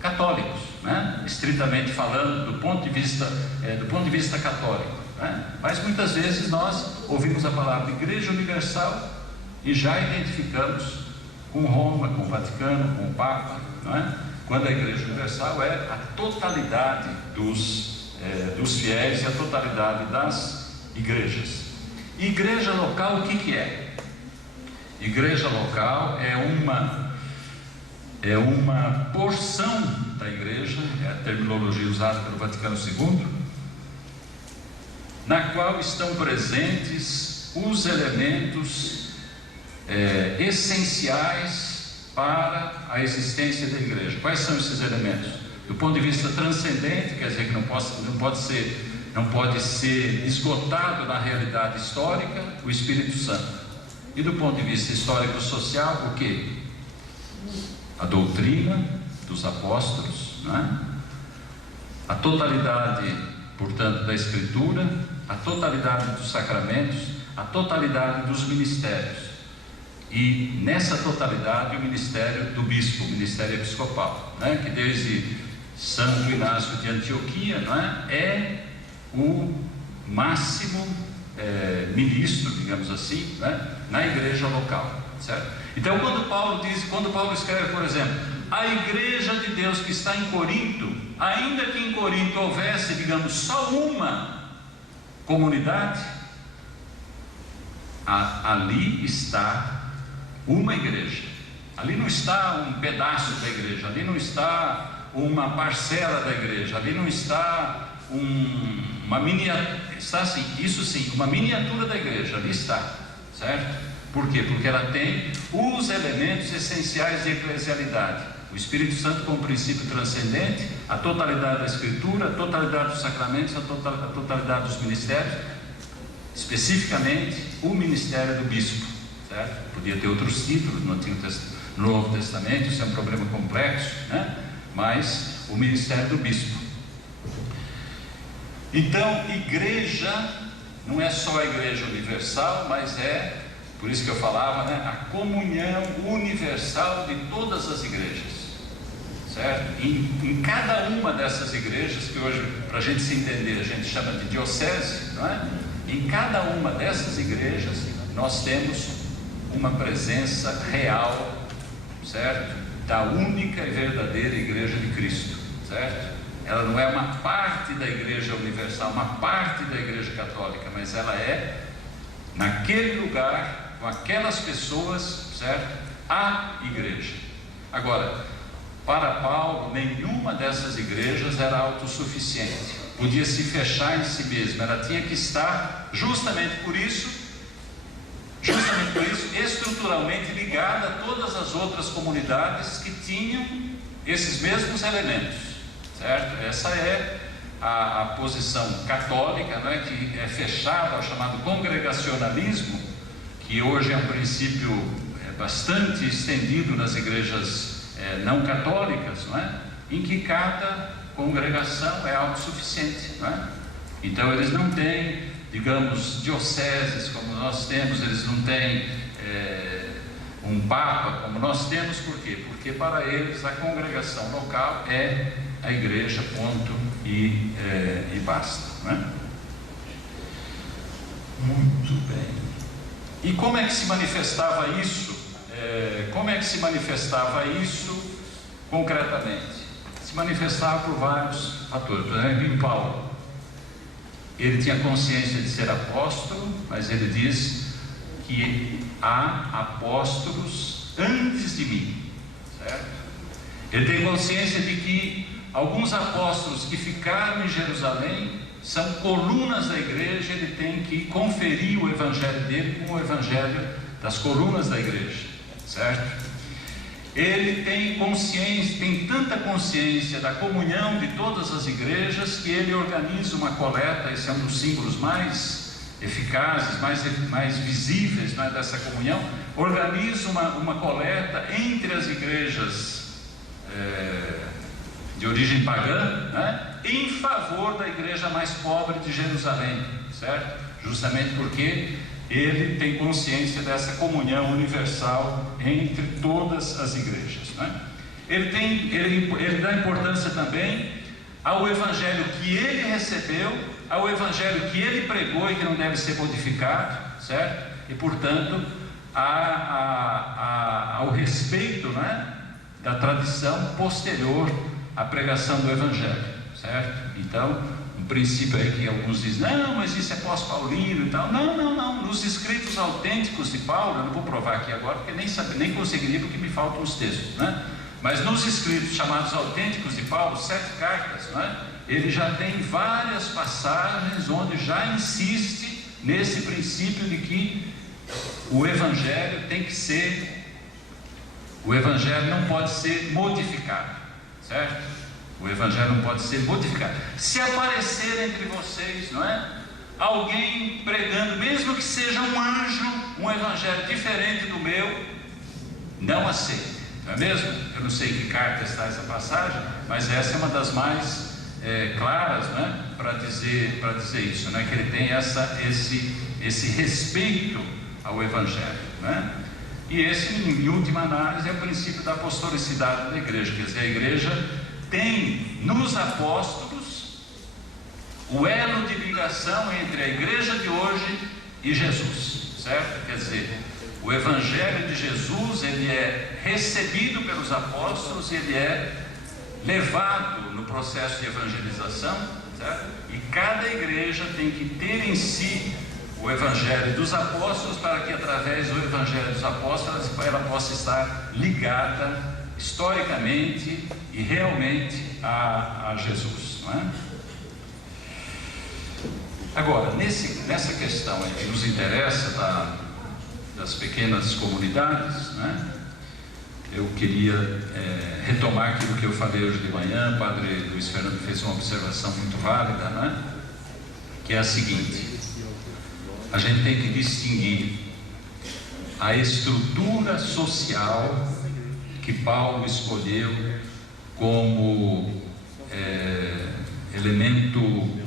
católicos, né? Estritamente falando, do ponto de vista católico, né? Mas muitas vezes nós ouvimos a palavra Igreja Universal e já identificamos com Roma, com o Vaticano, com o Papa, não é? Quando a Igreja Universal é a totalidade dos fiéis e a totalidade das igrejas. Igreja local, o que é? Igreja local é uma porção da igreja, é a terminologia usada pelo Vaticano II, na qual estão presentes os elementos essenciais para a existência da igreja. Quais são esses elementos? Do ponto de vista transcendente, quer dizer que não pode ser esgotado na realidade histórica, o Espírito Santo. E do ponto de vista histórico-social, o que? A doutrina dos apóstolos, né? A totalidade, portanto, da Escritura, a totalidade dos sacramentos, a totalidade dos ministérios. E nessa totalidade, o ministério do bispo, o ministério episcopal, né? Que desde Santo Inácio de Antioquia, não é o máximo ministro, digamos assim, né? Na igreja local, certo? Então, quando Paulo escreve, por exemplo, a igreja de Deus que está em Corinto, ainda que em Corinto houvesse, digamos, só uma comunidade, ali está uma igreja. Ali não está um pedaço da igreja, ali não está uma parcela da igreja, ali não está uma miniatura, está assim, isso sim, uma miniatura da igreja, ali está, certo? Por quê? Porque ela tem os elementos essenciais de eclesialidade: o Espírito Santo como princípio transcendente, a totalidade da Escritura, a totalidade dos sacramentos, a totalidade dos ministérios, especificamente o ministério do bispo, certo? Podia ter outros títulos no Novo Testamento, isso é um problema complexo, né? Mas o ministério do bispo. Então, igreja não é só a igreja universal, mas por isso que eu falava, né, a comunhão universal de todas as igrejas, certo? Em cada uma dessas igrejas, que hoje, para a gente se entender, a gente chama de diocese, não é? Em cada uma dessas igrejas, nós temos uma presença real, certo? Da única e verdadeira igreja de Cristo, certo? Ela não é uma parte da igreja universal, uma parte da igreja católica, mas ela é, naquele lugar, com aquelas pessoas, certo? A igreja. Agora, para Paulo, nenhuma dessas igrejas era autossuficiente, podia se fechar em si mesma, ela tinha que estar, justamente por isso, estruturalmente ligada a todas as outras comunidades que tinham esses mesmos elementos, certo? Essa é a posição católica, não é? Que é fechada ao chamado congregacionalismo, que hoje é um princípio bastante estendido nas igrejas não católicas, não é? Em que cada congregação é autossuficiente, não é? Então eles não têm, digamos, dioceses como nós temos, eles não têm um papa como nós temos. Por quê? Porque para eles a congregação local é a igreja, ponto, e basta, não é? Muito bem. E como é que se manifestava isso? Como é que se manifestava isso concretamente? Se manifestava por vários fatores. Por exemplo, em Paulo, ele tinha consciência de ser apóstolo, mas ele diz que há apóstolos antes de mim, certo? Ele tem consciência de que alguns apóstolos que ficaram em Jerusalém são colunas da igreja, ele tem que conferir o evangelho dele com o evangelho das colunas da igreja, certo? Ele tem tanta consciência da comunhão de todas as igrejas que ele organiza uma coleta. Esse é um dos símbolos mais eficazes, mais visíveis, não é, dessa comunhão. Organiza uma coleta entre as igrejas de origem pagã, né, em favor da igreja mais pobre de Jerusalém, certo? Justamente porque ele tem consciência dessa comunhão universal entre todas as igrejas, né? ele dá importância também ao evangelho que ele recebeu, ao evangelho que ele pregou e que não deve ser modificado, certo? E portanto ao respeito, né, da tradição posterior à pregação do evangelho, certo? Então, um princípio aí que alguns dizem, não, mas isso é pós-paulino e tal. Não, nos escritos autênticos de Paulo, eu não vou provar aqui agora, porque nem conseguiria, porque me faltam os textos, né? Mas nos escritos chamados autênticos de Paulo, 7 cartas, né, ele já tem várias passagens onde já insiste nesse princípio de que o evangelho não pode ser modificado, certo? O evangelho não pode ser modificado. Se aparecer entre vocês, não é, alguém pregando, mesmo que seja um anjo, um evangelho diferente do meu, não aceite, não é mesmo? Eu não sei que carta está essa passagem, mas essa é uma das mais claras, né, para dizer isso, né, que ele tem esse respeito ao evangelho, né? E esse, em última análise, é o princípio da apostolicidade da igreja. Quer dizer, a igreja tem nos apóstolos o elo de ligação entre a igreja de hoje e Jesus, certo? Quer dizer, o evangelho de Jesus, ele é recebido pelos apóstolos, ele é levado no processo de evangelização, certo? E cada igreja tem que ter em si o evangelho dos apóstolos, para que através do evangelho dos apóstolos ela possa estar ligada historicamente e realmente a Jesus, não é? Agora, nessa questão aí que nos interessa das pequenas comunidades, né, eu queria retomar aquilo que eu falei hoje de manhã. O padre Luiz Fernando fez uma observação muito válida, né, que é a seguinte: a gente tem que distinguir a estrutura social que Paulo escolheu como elemento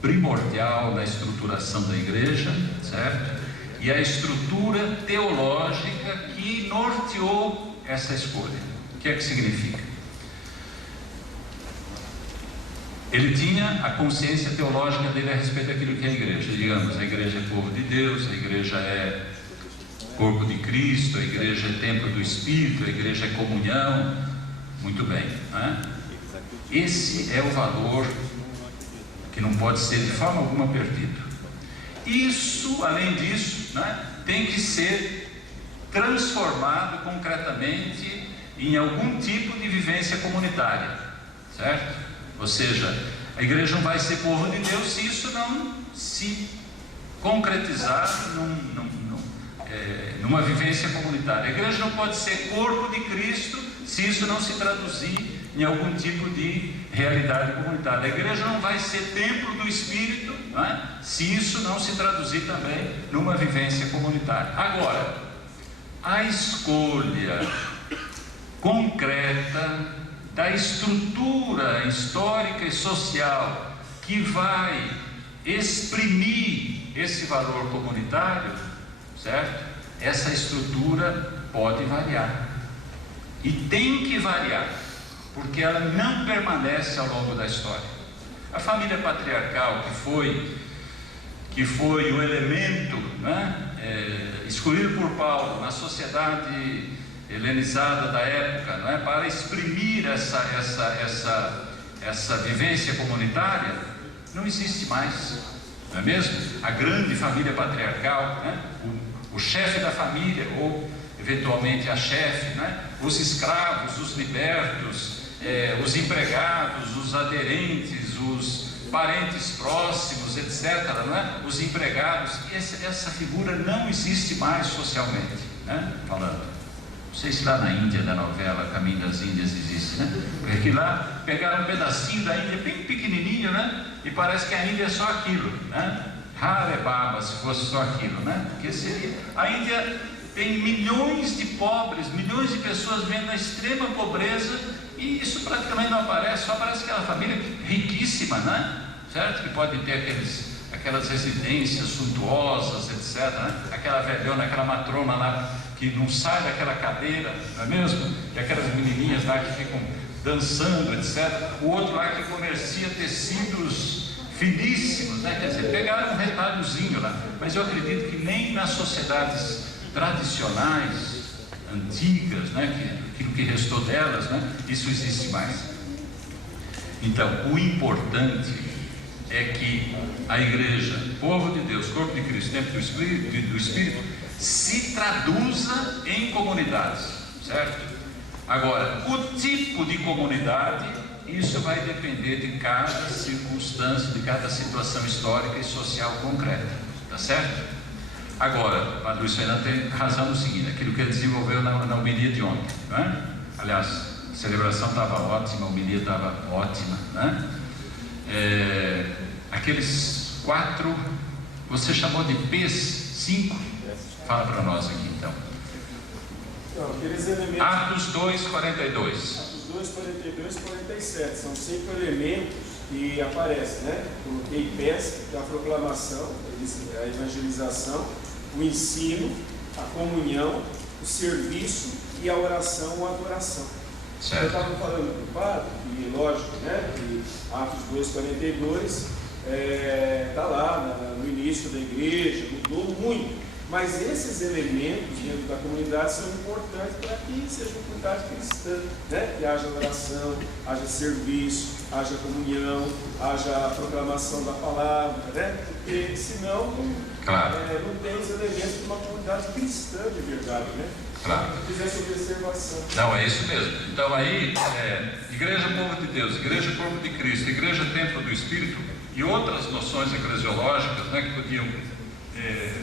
primordial na estruturação da igreja, certo? E a estrutura teológica que norteou essa escolha. O que é que significa? Ele tinha a consciência teológica dele a respeito daquilo que é a igreja. Digamos, a igreja é povo de Deus, a igreja é corpo de Cristo, a igreja é templo do Espírito, a igreja é comunhão. Muito bem, né? Esse é o valor que não pode ser de forma alguma perdido. Isso, além disso, né, tem que ser transformado concretamente em algum tipo de vivência comunitária, certo? Ou seja, a igreja não vai ser povo de Deus se isso não se concretizar numa vivência comunitária. A igreja não pode ser corpo de Cristo se isso não se traduzir em algum tipo de realidade comunitária. A igreja não vai ser templo do Espírito, não é, se isso não se traduzir também numa vivência comunitária. Agora, a escolha concreta da estrutura histórica e social que vai exprimir esse valor comunitário, certo? Essa estrutura pode variar e tem que variar, porque ela não permanece ao longo da história. A família patriarcal, que foi o elemento, né, escolhido por Paulo na sociedade helenizada da época, não é, para exprimir essa vivência comunitária, não existe mais, não é mesmo? A grande família patriarcal, né, o chefe da família, ou eventualmente a chefe, né, os escravos, os libertos, os empregados, os aderentes, os parentes próximos, etc., não é? Os empregados. Essa figura não existe mais socialmente, né, falando. Não sei se lá na Índia, da novela Caminho das Índias, existe, né? Porque lá pegaram um pedacinho da Índia bem pequenininho, né? E parece que a Índia é só aquilo, né? Hare Baba, se fosse só aquilo, né? Porque seria... A Índia tem milhões de pobres, milhões de pessoas vivendo na extrema pobreza, e isso praticamente não aparece, só aparece aquela família riquíssima, né? Certo? Que pode ter aquelas residências suntuosas, etc., né? Aquela velhona, aquela matrona lá que não sai daquela cadeira, não é mesmo? E aquelas menininhas lá que ficam dançando, etc. O outro lá que comercia tecidos finíssimos, né? Quer dizer, pegaram um retalhozinho lá. Mas eu acredito que nem nas sociedades tradicionais, antigas, né? Aquilo que restou delas, né? Isso existe mais. Então, o importante é que a igreja, povo de Deus, corpo de Cristo, templo do Espírito, se traduza em comunidades, certo? Agora, o tipo de comunidade, isso vai depender de cada circunstância, de cada situação histórica e social concreta, tá certo? Agora, o Padre Luiz Fernando tem razão no seguinte, aquilo que ele desenvolveu na homilia de ontem, não é? Aliás, a celebração estava ótima, a homilia estava ótima, né? Aqueles 4, você chamou de P's, 5? Fala para nós aqui então. Não, aqueles elementos. Atos 2, 42. Atos 2, 42 e 47. São 5 elementos que aparecem, né? Coloquei P's, da proclamação, a evangelização, o ensino, a comunhão, o serviço e a oração ou adoração. Certo. Eu estava falando para o padre, e lógico, né? Que Atos 2, 42 está lá no início da igreja, mudou muito. Mas esses elementos dentro da comunidade são importantes para que seja uma comunidade cristã, né? Que haja oração, haja serviço, haja comunhão, haja a proclamação da palavra, né? Porque senão Claro. Não tem os elementos de uma comunidade cristã de verdade, né? Claro. Se fizesse observação. Não, é isso mesmo. Então aí, igreja povo de Deus, igreja corpo de Cristo, igreja templo do Espírito e outras noções eclesiológicas, né, que podiam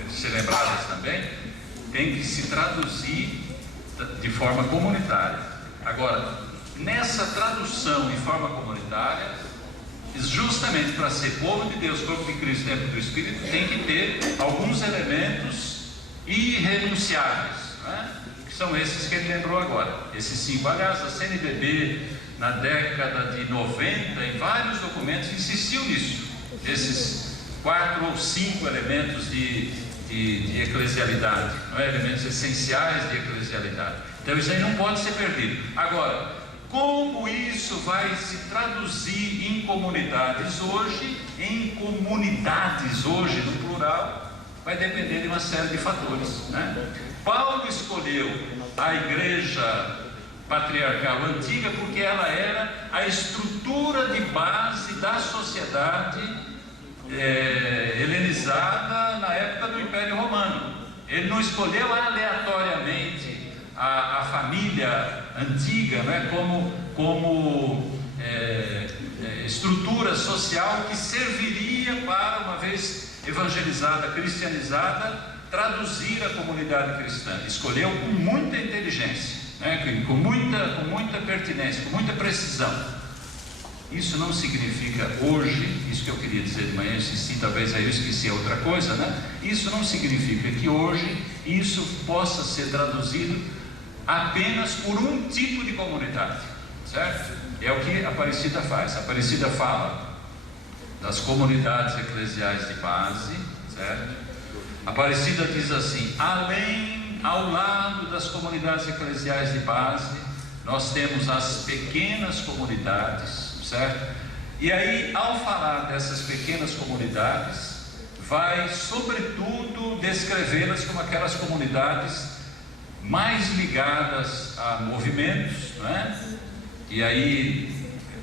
ser lembradas também, tem que se traduzir de forma comunitária. Agora, nessa tradução de forma comunitária, justamente para ser povo de Deus, corpo de Cristo, templo do Espírito, tem que ter alguns elementos irrenunciáveis, né? Que são esses que ele lembrou agora, esses 5. Aliás, a CNBB, na década de 90, em vários documentos, insistiu nisso, esses 4 ou 5 elementos de eclesialidade, não é? Elementos essenciais de eclesialidade. Então isso aí não pode ser perdido. Agora, como isso vai se traduzir em comunidades hoje, no plural, vai depender de uma série de fatores, né? Paulo escolheu a igreja patriarcal antiga porque ela era a estrutura de base da sociedade helenizada na época do Império Romano. Ele não escolheu aleatoriamente a família antiga, né, como estrutura social que serviria para, uma vez evangelizada, cristianizada, traduzir a comunidade cristã. Escolheu com muita inteligência, né, com muita pertinência, com muita precisão. Isso não significa hoje, isso que eu queria dizer de manhã, insisti, talvez aí eu esqueci outra coisa, né? Isso não significa que hoje isso possa ser traduzido apenas por um tipo de comunidade, certo? É o que a Aparecida faz. A Aparecida fala das comunidades eclesiais de base, certo? A Aparecida diz assim: ao lado das comunidades eclesiais de base, nós temos as pequenas comunidades, certo? E aí, ao falar dessas pequenas comunidades, vai sobretudo descrevê-las como aquelas comunidades mais ligadas a movimentos, não é? E aí,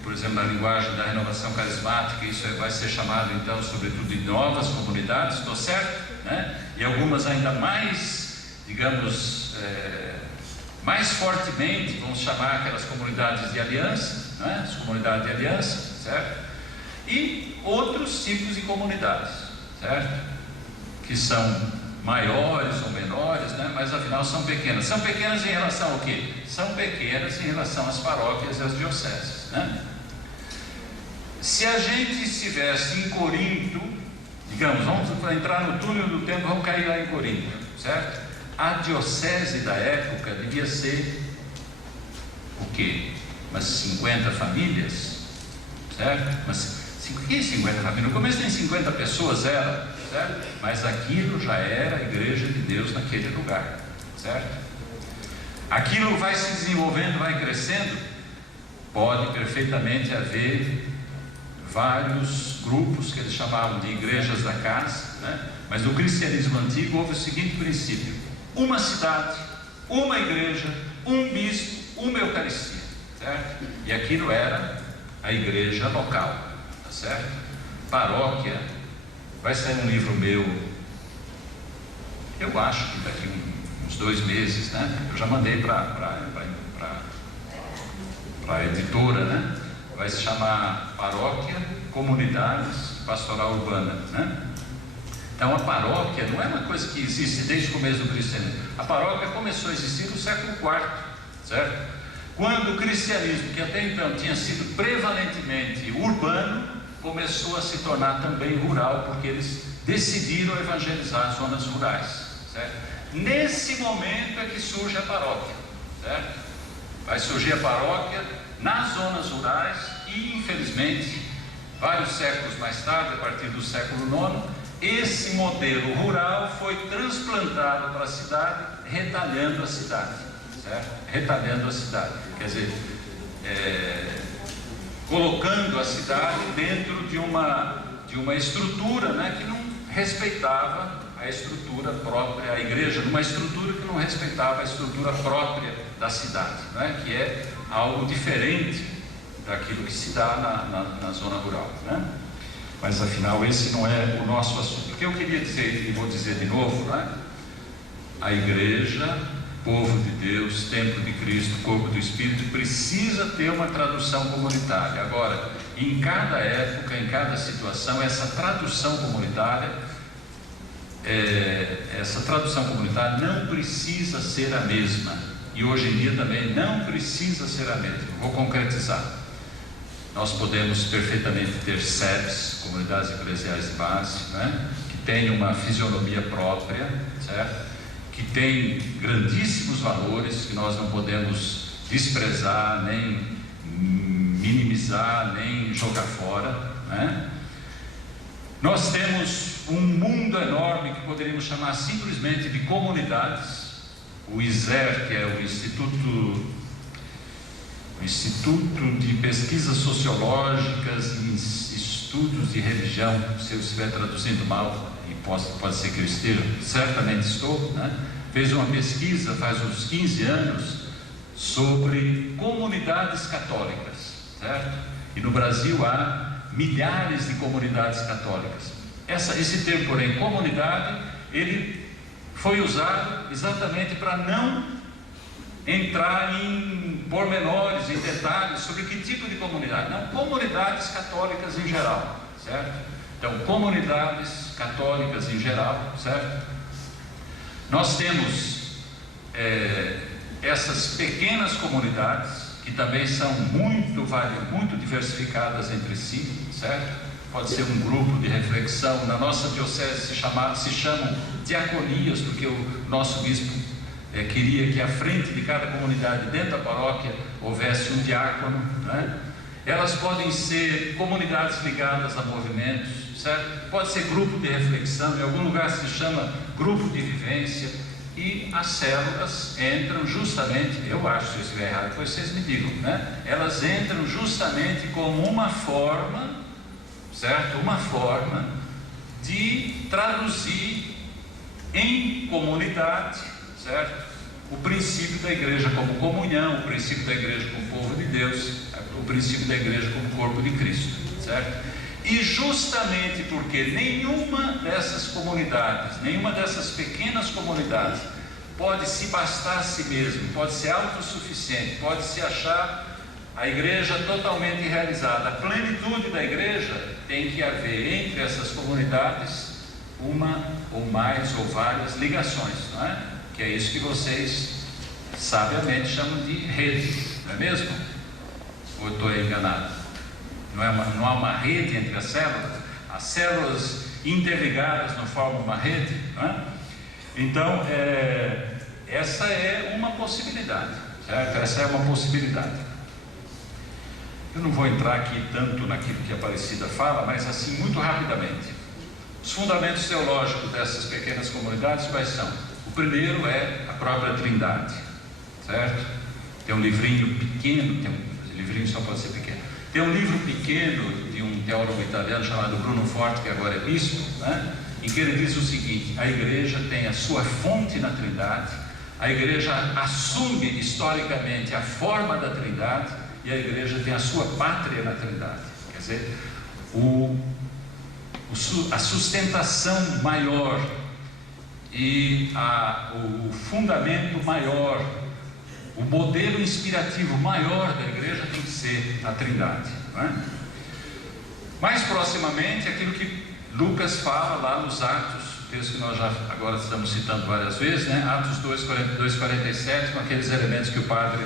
por exemplo, na linguagem da renovação carismática, isso vai ser chamado então sobretudo de novas comunidades, estou certo? Né? E algumas ainda mais, digamos, mais fortemente, vamos chamar aquelas comunidades de aliança, né? As comunidades de aliança, certo? E outros tipos de comunidades, certo? Que são maiores ou menores, né? Mas afinal são pequenas. São pequenas em relação ao quê? São pequenas em relação às paróquias e às dioceses, né? Se a gente estivesse em Corinto, digamos, vamos entrar no túnel do tempo, vamos cair lá em Corinto, certo? A diocese da época devia ser o quê? Umas 50 famílias, certo? Mas que 50 famílias? No começo tem 50 pessoas, certo? Mas aquilo já era a igreja de Deus naquele lugar, certo? Aquilo vai se desenvolvendo, vai crescendo, pode perfeitamente haver vários grupos que eles chamavam de igrejas da casa, né? Mas no cristianismo antigo houve o seguinte princípio: uma cidade, uma igreja, um bispo, uma eucaristia, certo? E aquilo era a igreja local, tá certo? Paróquia, vai sair um livro meu, eu acho que daqui uns 2 meses, né? Eu já mandei para a editora, né? Vai se chamar Paróquia, Comunidades, Pastoral Urbana, né? Então a paróquia não é uma coisa que existe desde o começo do cristianismo. A paróquia começou a existir no século IV, certo? Quando o cristianismo, que até então tinha sido prevalentemente urbano, começou a se tornar também rural, porque eles decidiram evangelizar as zonas rurais, certo? Nesse momento é que surge a paróquia, certo? Vai surgir a paróquia nas zonas rurais e, infelizmente, vários séculos mais tarde, a partir do século IX, esse modelo rural foi transplantado para a cidade, retalhando a cidade, certo? Retalhando a cidade, quer dizer, colocando a cidade dentro de uma estrutura, né, que não respeitava a estrutura própria, a igreja, numa estrutura que não respeitava a estrutura própria da cidade, né, que é algo diferente daquilo que se dá na zona rural, né? Mas afinal esse não é o nosso assunto. O que eu queria dizer, e vou dizer de novo, né? A igreja, povo de Deus, templo de Cristo, corpo do Espírito, precisa ter uma tradução comunitária. Agora, em cada época, em cada situação, essa tradução comunitária não precisa ser a mesma, e hoje em dia também não precisa ser a mesma. Vou concretizar. Nós podemos perfeitamente ter SEBs, comunidades eclesiais de base, né, que tem uma fisionomia própria, certo? Que tem grandíssimos valores que nós não podemos desprezar, nem minimizar, nem jogar fora, né? Nós temos um mundo enorme que poderíamos chamar simplesmente de comunidades. O ISER, que é o Instituto de Pesquisas Sociológicas e Estudos de Religião, se eu estiver traduzindo mal, e pode ser que eu esteja, certamente estou, né? Fez uma pesquisa faz uns 15 anos sobre comunidades católicas, certo? E no Brasil há milhares de comunidades católicas. Esse termo, porém, comunidade, ele foi usado exatamente para não entrar em pormenores, em detalhes sobre que tipo de comunidade. Não, comunidades católicas em geral, certo? Então, comunidades católicas em geral, certo? Nós temos essas pequenas comunidades, que também são muito diversificadas entre si, certo? Pode ser um grupo de reflexão. Na nossa diocese se chamam diaconias, porque o nosso bispo queria que à frente de cada comunidade, dentro da paróquia, houvesse um diácono, né? Elas podem ser comunidades ligadas a movimentos, certo? Pode ser grupo de reflexão, em algum lugar se chama grupo de vivência, e as células entram justamente, eu acho, se eu estiver errado, depois vocês me digam, né? Elas entram justamente como uma forma, certo? Uma forma de traduzir em comunidade, certo? O princípio da igreja como comunhão, o princípio da igreja como povo de Deus, o princípio da igreja como corpo de Cristo, certo? E justamente porque nenhuma dessas comunidades, nenhuma dessas pequenas comunidades pode se bastar a si mesmo, pode ser autossuficiente, pode se achar a igreja totalmente realizada. A plenitude da igreja tem que haver entre essas comunidades uma ou mais ou várias ligações, não é? Que é isso que vocês sabiamente chamam de rede, não é mesmo? Ou estou enganado? Não há uma rede entre as células interligadas não formam uma rede, não é? Então, essa é uma possibilidade, certo? Essa é uma possibilidade. Eu não vou entrar aqui tanto naquilo que a Aparecida fala, mas assim, muito rapidamente. Os fundamentos teológicos dessas pequenas comunidades quais são? O primeiro é a própria Trindade, certo? Tem um livrinho pequeno, livrinho só pode ser pequeno. Tem um livro pequeno de um teólogo italiano chamado Bruno Forte, que agora é bispo, né? Em que ele diz o seguinte: a igreja tem a sua fonte na Trindade, a igreja assume historicamente a forma da Trindade, e a igreja tem a sua pátria na Trindade. Quer dizer, a sustentação maior e o fundamento maior, o modelo inspirativo maior da igreja tem que ser a Trindade, não é? Mais proximamente, aquilo que Lucas fala lá nos Atos, texto que nós já agora estamos citando várias vezes, né? Atos 2:47, com aqueles elementos que o padre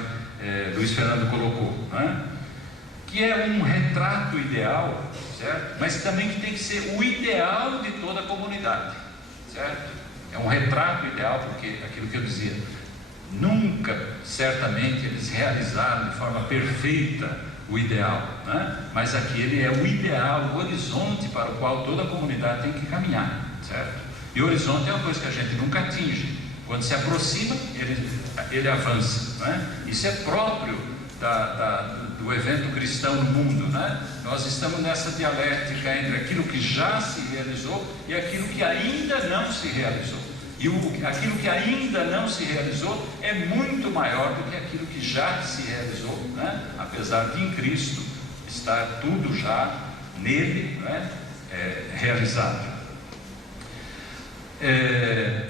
Luiz Fernando colocou, né? Que é um retrato ideal, certo? Mas também que tem que ser o ideal de toda a comunidade, certo? É um retrato ideal, porque aquilo que eu dizia, nunca, certamente, eles realizaram de forma perfeita o ideal, né? Mas aquele é o ideal, o horizonte para o qual toda a comunidade tem que caminhar, certo? E o horizonte é uma coisa que a gente nunca atinge. Quando se aproxima, ele avança, né? Isso é próprio do evento cristão no mundo, né? Nós estamos nessa dialética entre aquilo que já se realizou e aquilo que ainda não se realizou. E aquilo que ainda não se realizou é muito maior do que aquilo que já se realizou, né? Apesar de em Cristo estar tudo já nele, né? Realizado.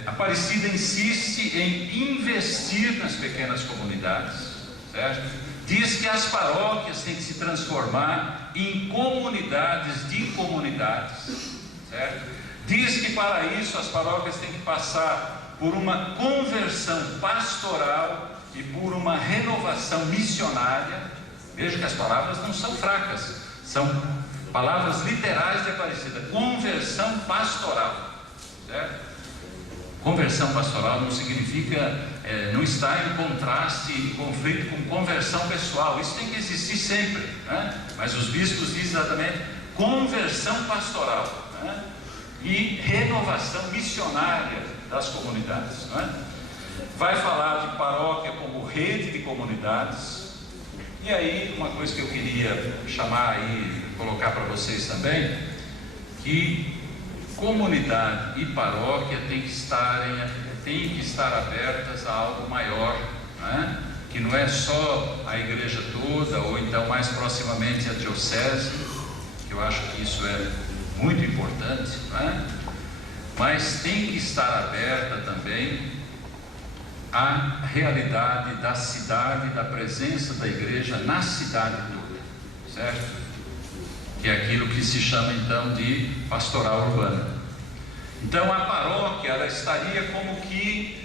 Aparecida insiste em investir nas pequenas comunidades, certo? Diz que as paróquias têm que se transformar em comunidades de comunidades, certo? Diz que para isso as paróquias têm que passar por uma conversão pastoral e por uma renovação missionária. Veja que as palavras não são fracas, são palavras literais de Aparecida. Conversão pastoral, certo? Conversão pastoral não significa, não está em contraste, em conflito com conversão pessoal. Isso tem que existir sempre, né? Mas os bispos dizem exatamente conversão pastoral, né? E renovação missionária das comunidades, não é? Vai falar de paróquia como rede de comunidades. E aí, uma coisa que eu queria chamar aí, colocar para vocês também, que comunidade e paróquia têm que estar abertas a algo maior, não é? Que não é só a igreja toda, ou então mais proximamente a diocese, que eu acho que isso é muito importante, não é? Mas tem que estar aberta também à realidade da cidade, da presença da igreja na cidade toda, certo? Que é aquilo que se chama então de pastoral urbana. Então a paróquia, ela estaria como que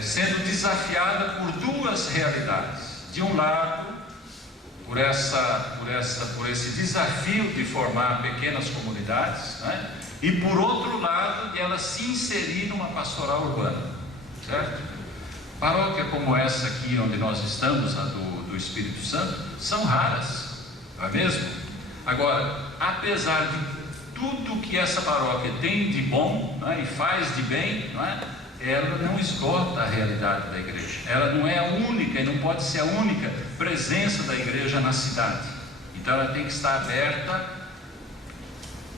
sendo desafiada por duas realidades. De um lado, por esse desafio de formar pequenas comunidades, né? E por outro lado, de ela se inserir numa pastoral urbana, certo? Paróquia como essa aqui onde nós estamos, a do Espírito Santo, são raras, não é mesmo? Agora, apesar de tudo que essa paróquia tem de bom, né, e faz de bem, não é? Ela não esgota a realidade da igreja. Ela não é a única e não pode ser a única presença da igreja na cidade. Então ela tem que estar aberta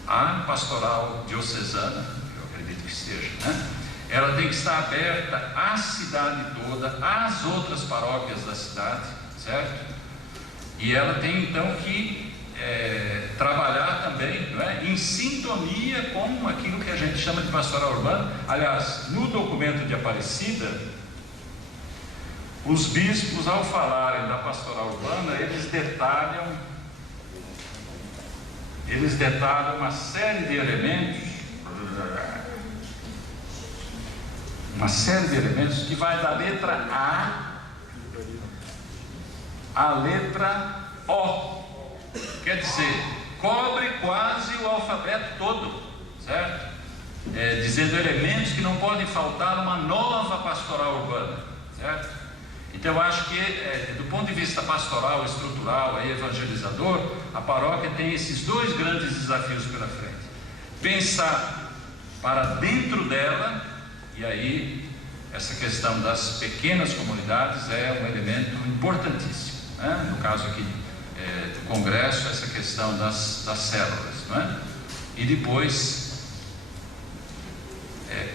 à pastoral diocesana, eu acredito que esteja, né? Ela tem que estar aberta à cidade toda, às outras paróquias da cidade, certo? E ela tem então que trabalhar também, não é? Em sintonia com aquilo que a gente chama de pastoral urbana. Aliás, no documento de Aparecida, os bispos, ao falarem da pastoral urbana, eles detalham uma série de elementos, que vai da letra A à letra O. Quer dizer, cobre quase o alfabeto todo, certo? Dizendo elementos que não podem faltar numa nova pastoral urbana, certo? Então eu acho que do ponto de vista pastoral, estrutural, evangelizador, a paróquia tem esses dois grandes desafios pela frente: pensar para dentro dela E aí, essa questão das pequenas comunidades é um elemento importantíssimo, né? No caso aqui do Congresso, essa questão das células, não é? E depois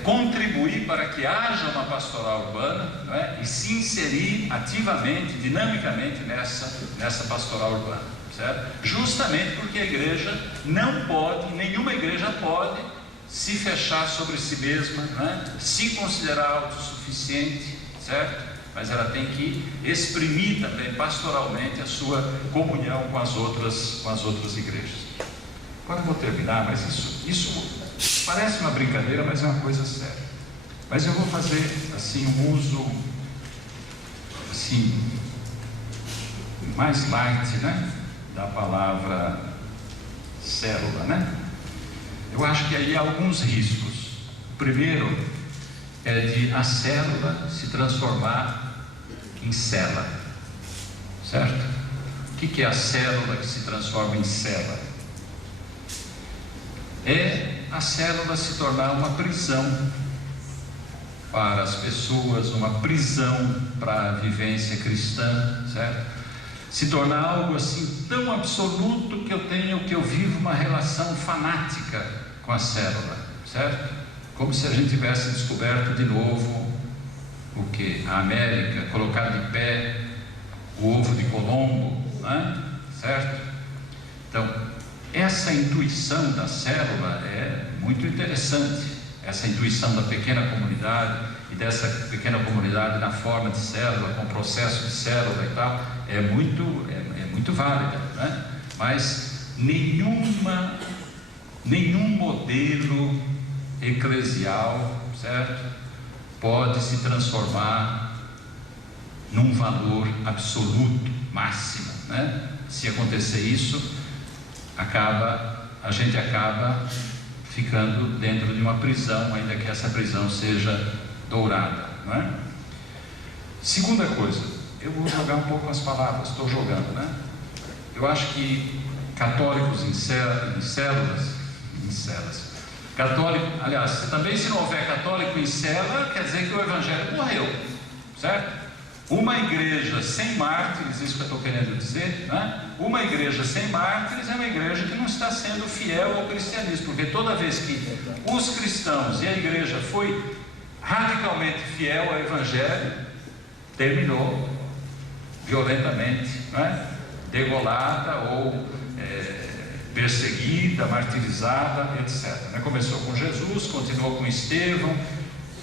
contribuir para que haja uma pastoral urbana, não é? E se inserir ativamente, dinamicamente nessa pastoral urbana, certo? Justamente porque a igreja não pode, nenhuma igreja pode se fechar sobre si mesma, não é? Se considerar autossuficiente, certo? Mas ela tem que exprimir também pastoralmente a sua comunhão com as outras igrejas. Agora eu vou terminar, mas isso parece uma brincadeira, mas é uma coisa séria. Mas eu vou fazer assim um uso assim mais light, né, da palavra célula, né? Eu acho que aí há alguns riscos. O primeiro é de a célula se transformar em cela, certo? O que é a célula que se transforma em cela? É a célula se tornar uma prisão para as pessoas, uma prisão para a vivência cristã, certo? Se tornar algo assim tão absoluto que eu vivo uma relação fanática com a célula, certo? Como se a gente tivesse descoberto de novo o que? A América, colocar de pé o ovo de Colombo, né? Certo? Então, essa intuição da célula é muito interessante. Essa intuição da pequena comunidade e dessa pequena comunidade na forma de célula, com processo de célula e tal, é muito válida, né? Mas nenhum modelo eclesial, certo, pode se transformar num valor absoluto, máximo, né? Se acontecer isso, a gente acaba ficando dentro de uma prisão, ainda que essa prisão seja dourada, não é? Segunda coisa, eu vou jogar um pouco as palavras, estou jogando, né? Eu acho que católicos em células, católico, aliás, também se não houver católico em célula, quer dizer que o evangelho morreu, certo? Uma igreja sem mártires, isso que eu estou querendo dizer, né? Uma igreja sem mártires é uma igreja que não está sendo fiel ao cristianismo, porque toda vez que os cristãos e a igreja foi radicalmente fiel ao evangelho, terminou violentamente, né? Degolada ou perseguida, martirizada, etc. Começou com Jesus, continuou com Estevão,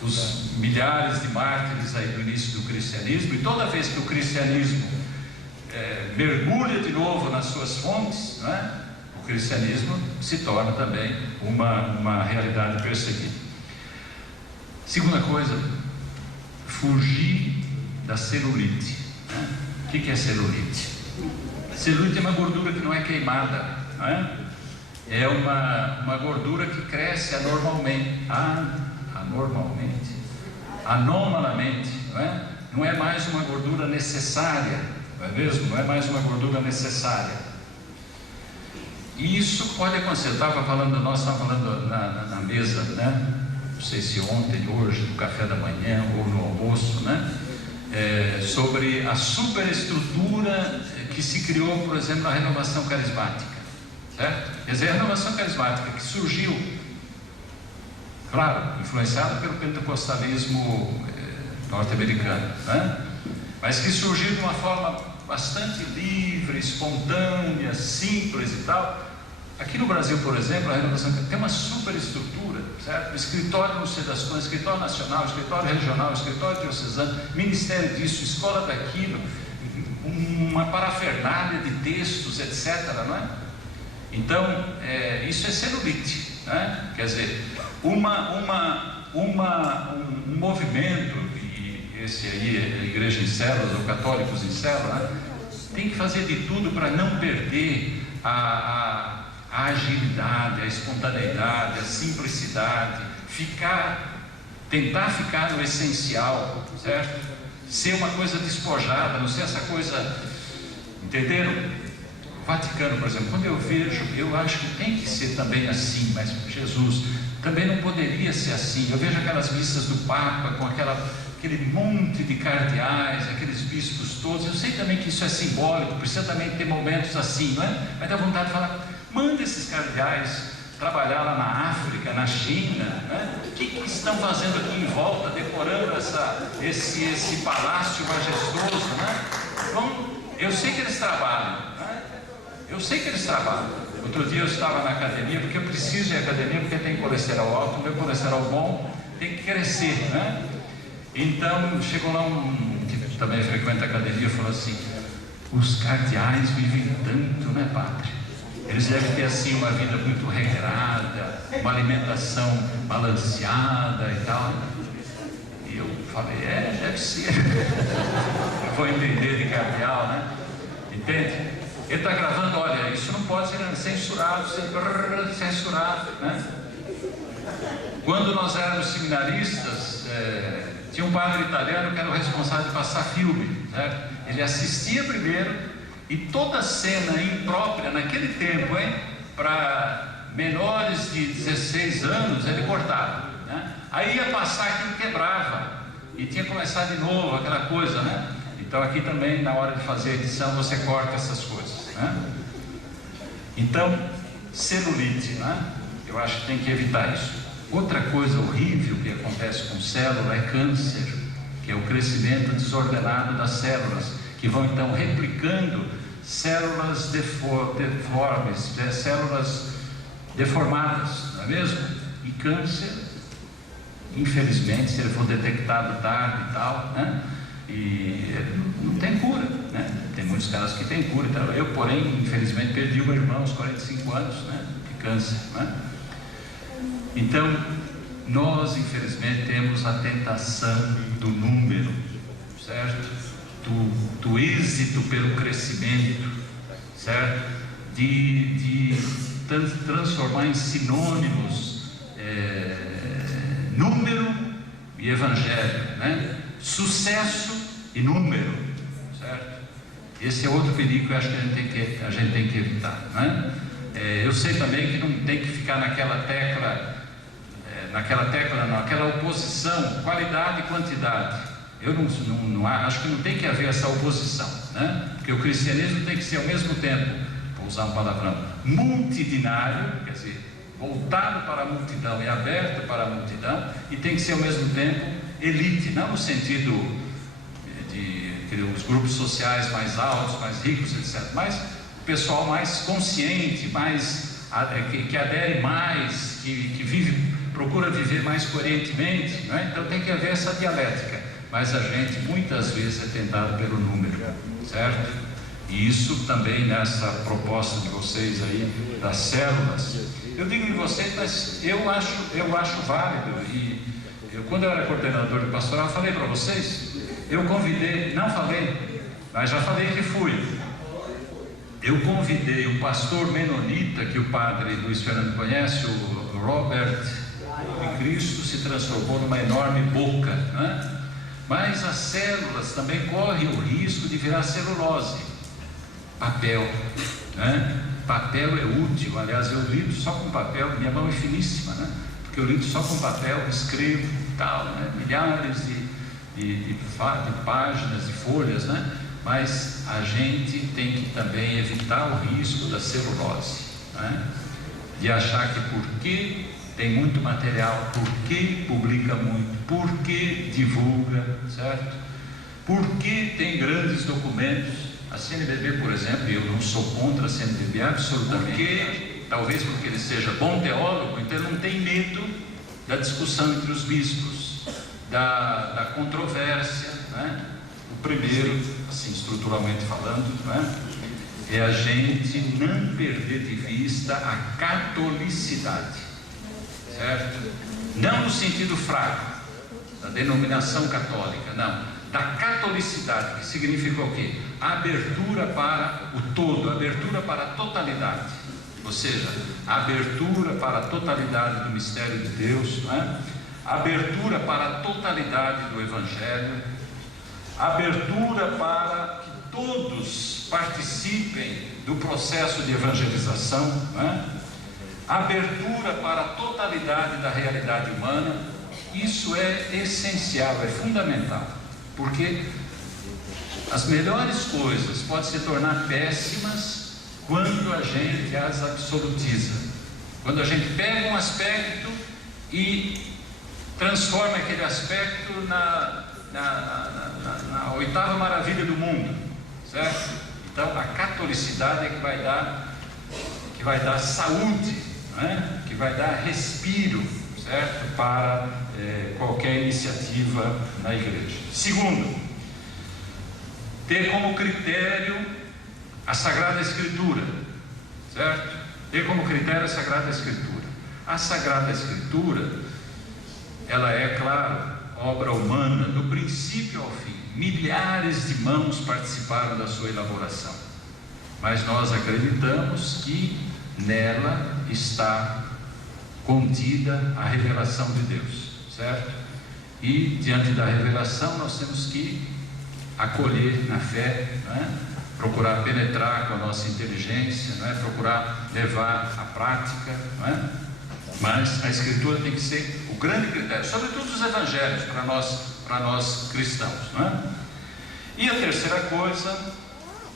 os milhares de mártires aí do início do cristianismo, e toda vez que o cristianismo mergulha de novo nas suas fontes, né, o cristianismo se torna também uma realidade perseguida. Segunda coisa, fugir da celulite, né? O que é celulite? Celulite é uma gordura que não é queimada, não é? É uma gordura que cresce anomalamente, não é? Não é mais uma gordura necessária, não é mesmo? Não é mais uma gordura necessária. E isso pode acontecer. Nós estávamos falando na mesa, né? Não sei se ontem, hoje, no café da manhã ou no almoço, né? Sobre a superestrutura que se criou, por exemplo, na renovação carismática, certo? Quer dizer, a renovação carismática que surgiu, claro, influenciada pelo pentecostalismo norte-americano, né? Mas que surgiu de uma forma bastante livre, espontânea, simples e tal. Aqui no Brasil, por exemplo, a renovação tem uma superestrutura, certo? Escritório não sei das coisas, escritório nacional, escritório regional, escritório diocesano, ministério disso, escola daquilo, uma parafernália de textos, etc., não é? Então, isso é celulite, né? Quer dizer, um movimento, e esse aí é a igreja em células, ou católicos em células, né? Tem que fazer de tudo para não perder a agilidade, a espontaneidade, a simplicidade, tentar ficar no essencial, certo? Ser uma coisa despojada, não ser essa coisa, entenderam? O Vaticano, por exemplo, quando eu vejo, eu acho que tem que ser também assim, mas Jesus, também não poderia ser assim. Eu vejo aquelas missas do Papa com aquele monte de cardeais, aqueles bispos todos. Eu sei também que isso é simbólico, precisa também ter momentos assim, não é? Mas dá vontade de falar, manda esses cardeais trabalhar lá na África, na China, né? O que estão fazendo aqui em volta, decorando esse palácio majestoso, né? Então, eu sei que eles trabalham, né? Eu sei que eles trabalham. Outro dia eu estava na academia, porque eu preciso ir à academia, porque tem colesterol alto, meu colesterol bom tem que crescer, né? Então, chegou lá que também frequenta a academia, e falou assim, os cardeais vivem tanto, né, padre? Eles devem ter assim uma vida muito regrada, uma alimentação balanceada e tal. E eu falei, deve ser. Vou entender de cardeal, né? Entende? Ele está gravando, olha, isso não pode ser censurado, né? Quando nós éramos seminaristas, tinha um padre italiano que era o responsável de passar filme, né? Ele assistia primeiro, e toda cena imprópria naquele tempo, para menores de 16 anos, ele cortava, né? Aí ia passar, aquilo quebrava, e tinha que começar de novo, aquela coisa, né? Então aqui também, na hora de fazer a edição, você corta essas coisas, né? Então, celulite, né? Eu acho que tem que evitar isso. Outra coisa horrível que acontece com célula é câncer, que é o crescimento desordenado das células, que vão então replicando células deformes, células deformadas, não é mesmo? E câncer, infelizmente, se ele for detectado tarde e tal, né? E não tem cura, né? Tem muitos casos que tem cura. Então, eu, porém, infelizmente, perdi o meu irmão aos 45 anos, né? De câncer, né? Então, nós, infelizmente, temos a tentação do número, certo? Do êxito pelo crescimento, certo? De transformar em sinônimos número e evangelho, né? Sucesso e número, certo? Esse é outro perigo que eu acho que a gente tem que evitar, né? Eu sei também que não tem que ficar naquela oposição, qualidade e quantidade. Eu não acho que não tem que haver essa oposição, né? Porque o cristianismo tem que ser ao mesmo tempo, vou usar um palavrão, multidinário, quer dizer, voltado para a multidão e aberto para a multidão, e tem que ser ao mesmo tempo elite, não no sentido de os grupos sociais mais altos, mais ricos, etc., mas o pessoal mais consciente, que adere mais, que procura viver mais coerentemente, né? Então tem que haver essa dialética. Mas a gente muitas vezes é tentado pelo número, certo? E isso também nessa proposta de vocês aí, das células, eu digo em vocês, mas eu acho válido. E quando eu era coordenador de pastoral, eu falei para vocês, eu convidei, não falei, mas já falei que fui. Eu convidei o pastor menonita, que o padre Luiz Fernando conhece, o Robert, em Cristo se transformou numa enorme boca, né? Mas as células também correm o risco de virar celulose. Papel, né? Papel é útil. Aliás, eu lido só com papel, minha mão é finíssima, né? Porque eu lido só com papel, escrevo e tal, né? Milhares de páginas, de folhas, né? Mas a gente tem que também evitar o risco da celulose, né? De achar que porque tem muito material, porque publica muito, porque divulga, certo? Porque tem grandes documentos. A CNBB, por exemplo, eu não sou contra a CNBB absolutamente, talvez porque ele seja bom teólogo, então ele não tem medo da discussão entre os bispos, da controvérsia, né? O primeiro, assim, estruturalmente falando, né? É a gente não perder de vista a catolicidade, certo? Não no sentido fraco da denominação católica, não, da catolicidade, que significa o quê? A abertura para o todo, a abertura para a totalidade, ou seja, a abertura para a totalidade do mistério de Deus, né? A abertura para a totalidade do Evangelho, a abertura para que todos participem do processo de evangelização, né? abertura para a totalidade da realidade humana. Isso é essencial, é fundamental, porque as melhores coisas podem se tornar péssimas quando a gente as absolutiza, quando a gente pega um aspecto e transforma aquele aspecto na oitava maravilha do mundo, certo? Então a catolicidade é que vai dar saúde, né? Que vai dar respiro, certo? Para qualquer iniciativa na igreja. Segundo, ter como critério a Sagrada Escritura, certo? Ter como critério a Sagrada Escritura. A Sagrada Escritura, ela é, claro, obra humana, do princípio ao fim. Milhares de mãos participaram da sua elaboração, mas nós acreditamos que nela está contida a revelação de Deus, certo? E diante da revelação nós temos que acolher na fé, né? Procurar penetrar com a nossa inteligência, né? Procurar levar à prática, né? Mas a Escritura tem que ser o grande critério, sobretudo os evangelhos para nós cristãos, né? E a terceira coisa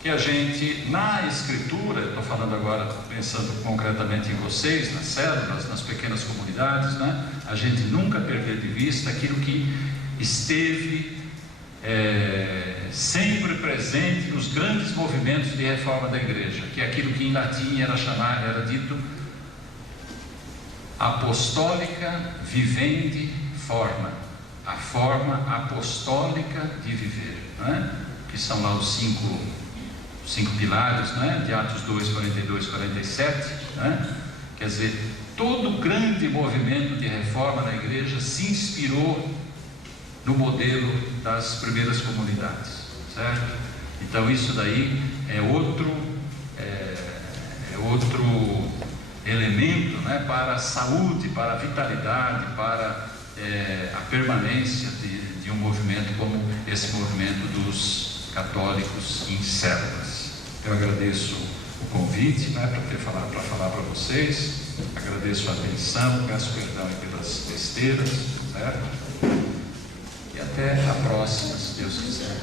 que a gente, na Escritura, estou falando agora, pensando concretamente em vocês, nas células, nas pequenas comunidades, né? A gente nunca perder de vista aquilo que esteve sempre presente nos grandes movimentos de reforma da igreja, que é aquilo que em latim era dito apostólica vivendi forma, a forma apostólica de viver, né? Que são lá os cinco pilares, né? De Atos 2, 42, 47, né? Quer dizer, todo o grande movimento de reforma na igreja se inspirou no modelo das primeiras comunidades, certo? Então isso daí é outro elemento, né, para a saúde, para a vitalidade, para a permanência de um movimento como esse movimento dos católicos em células. Eu agradeço o convite, né, para falar para vocês, agradeço a atenção, peço perdão pelas besteiras, certo? E até a próxima, se Deus quiser.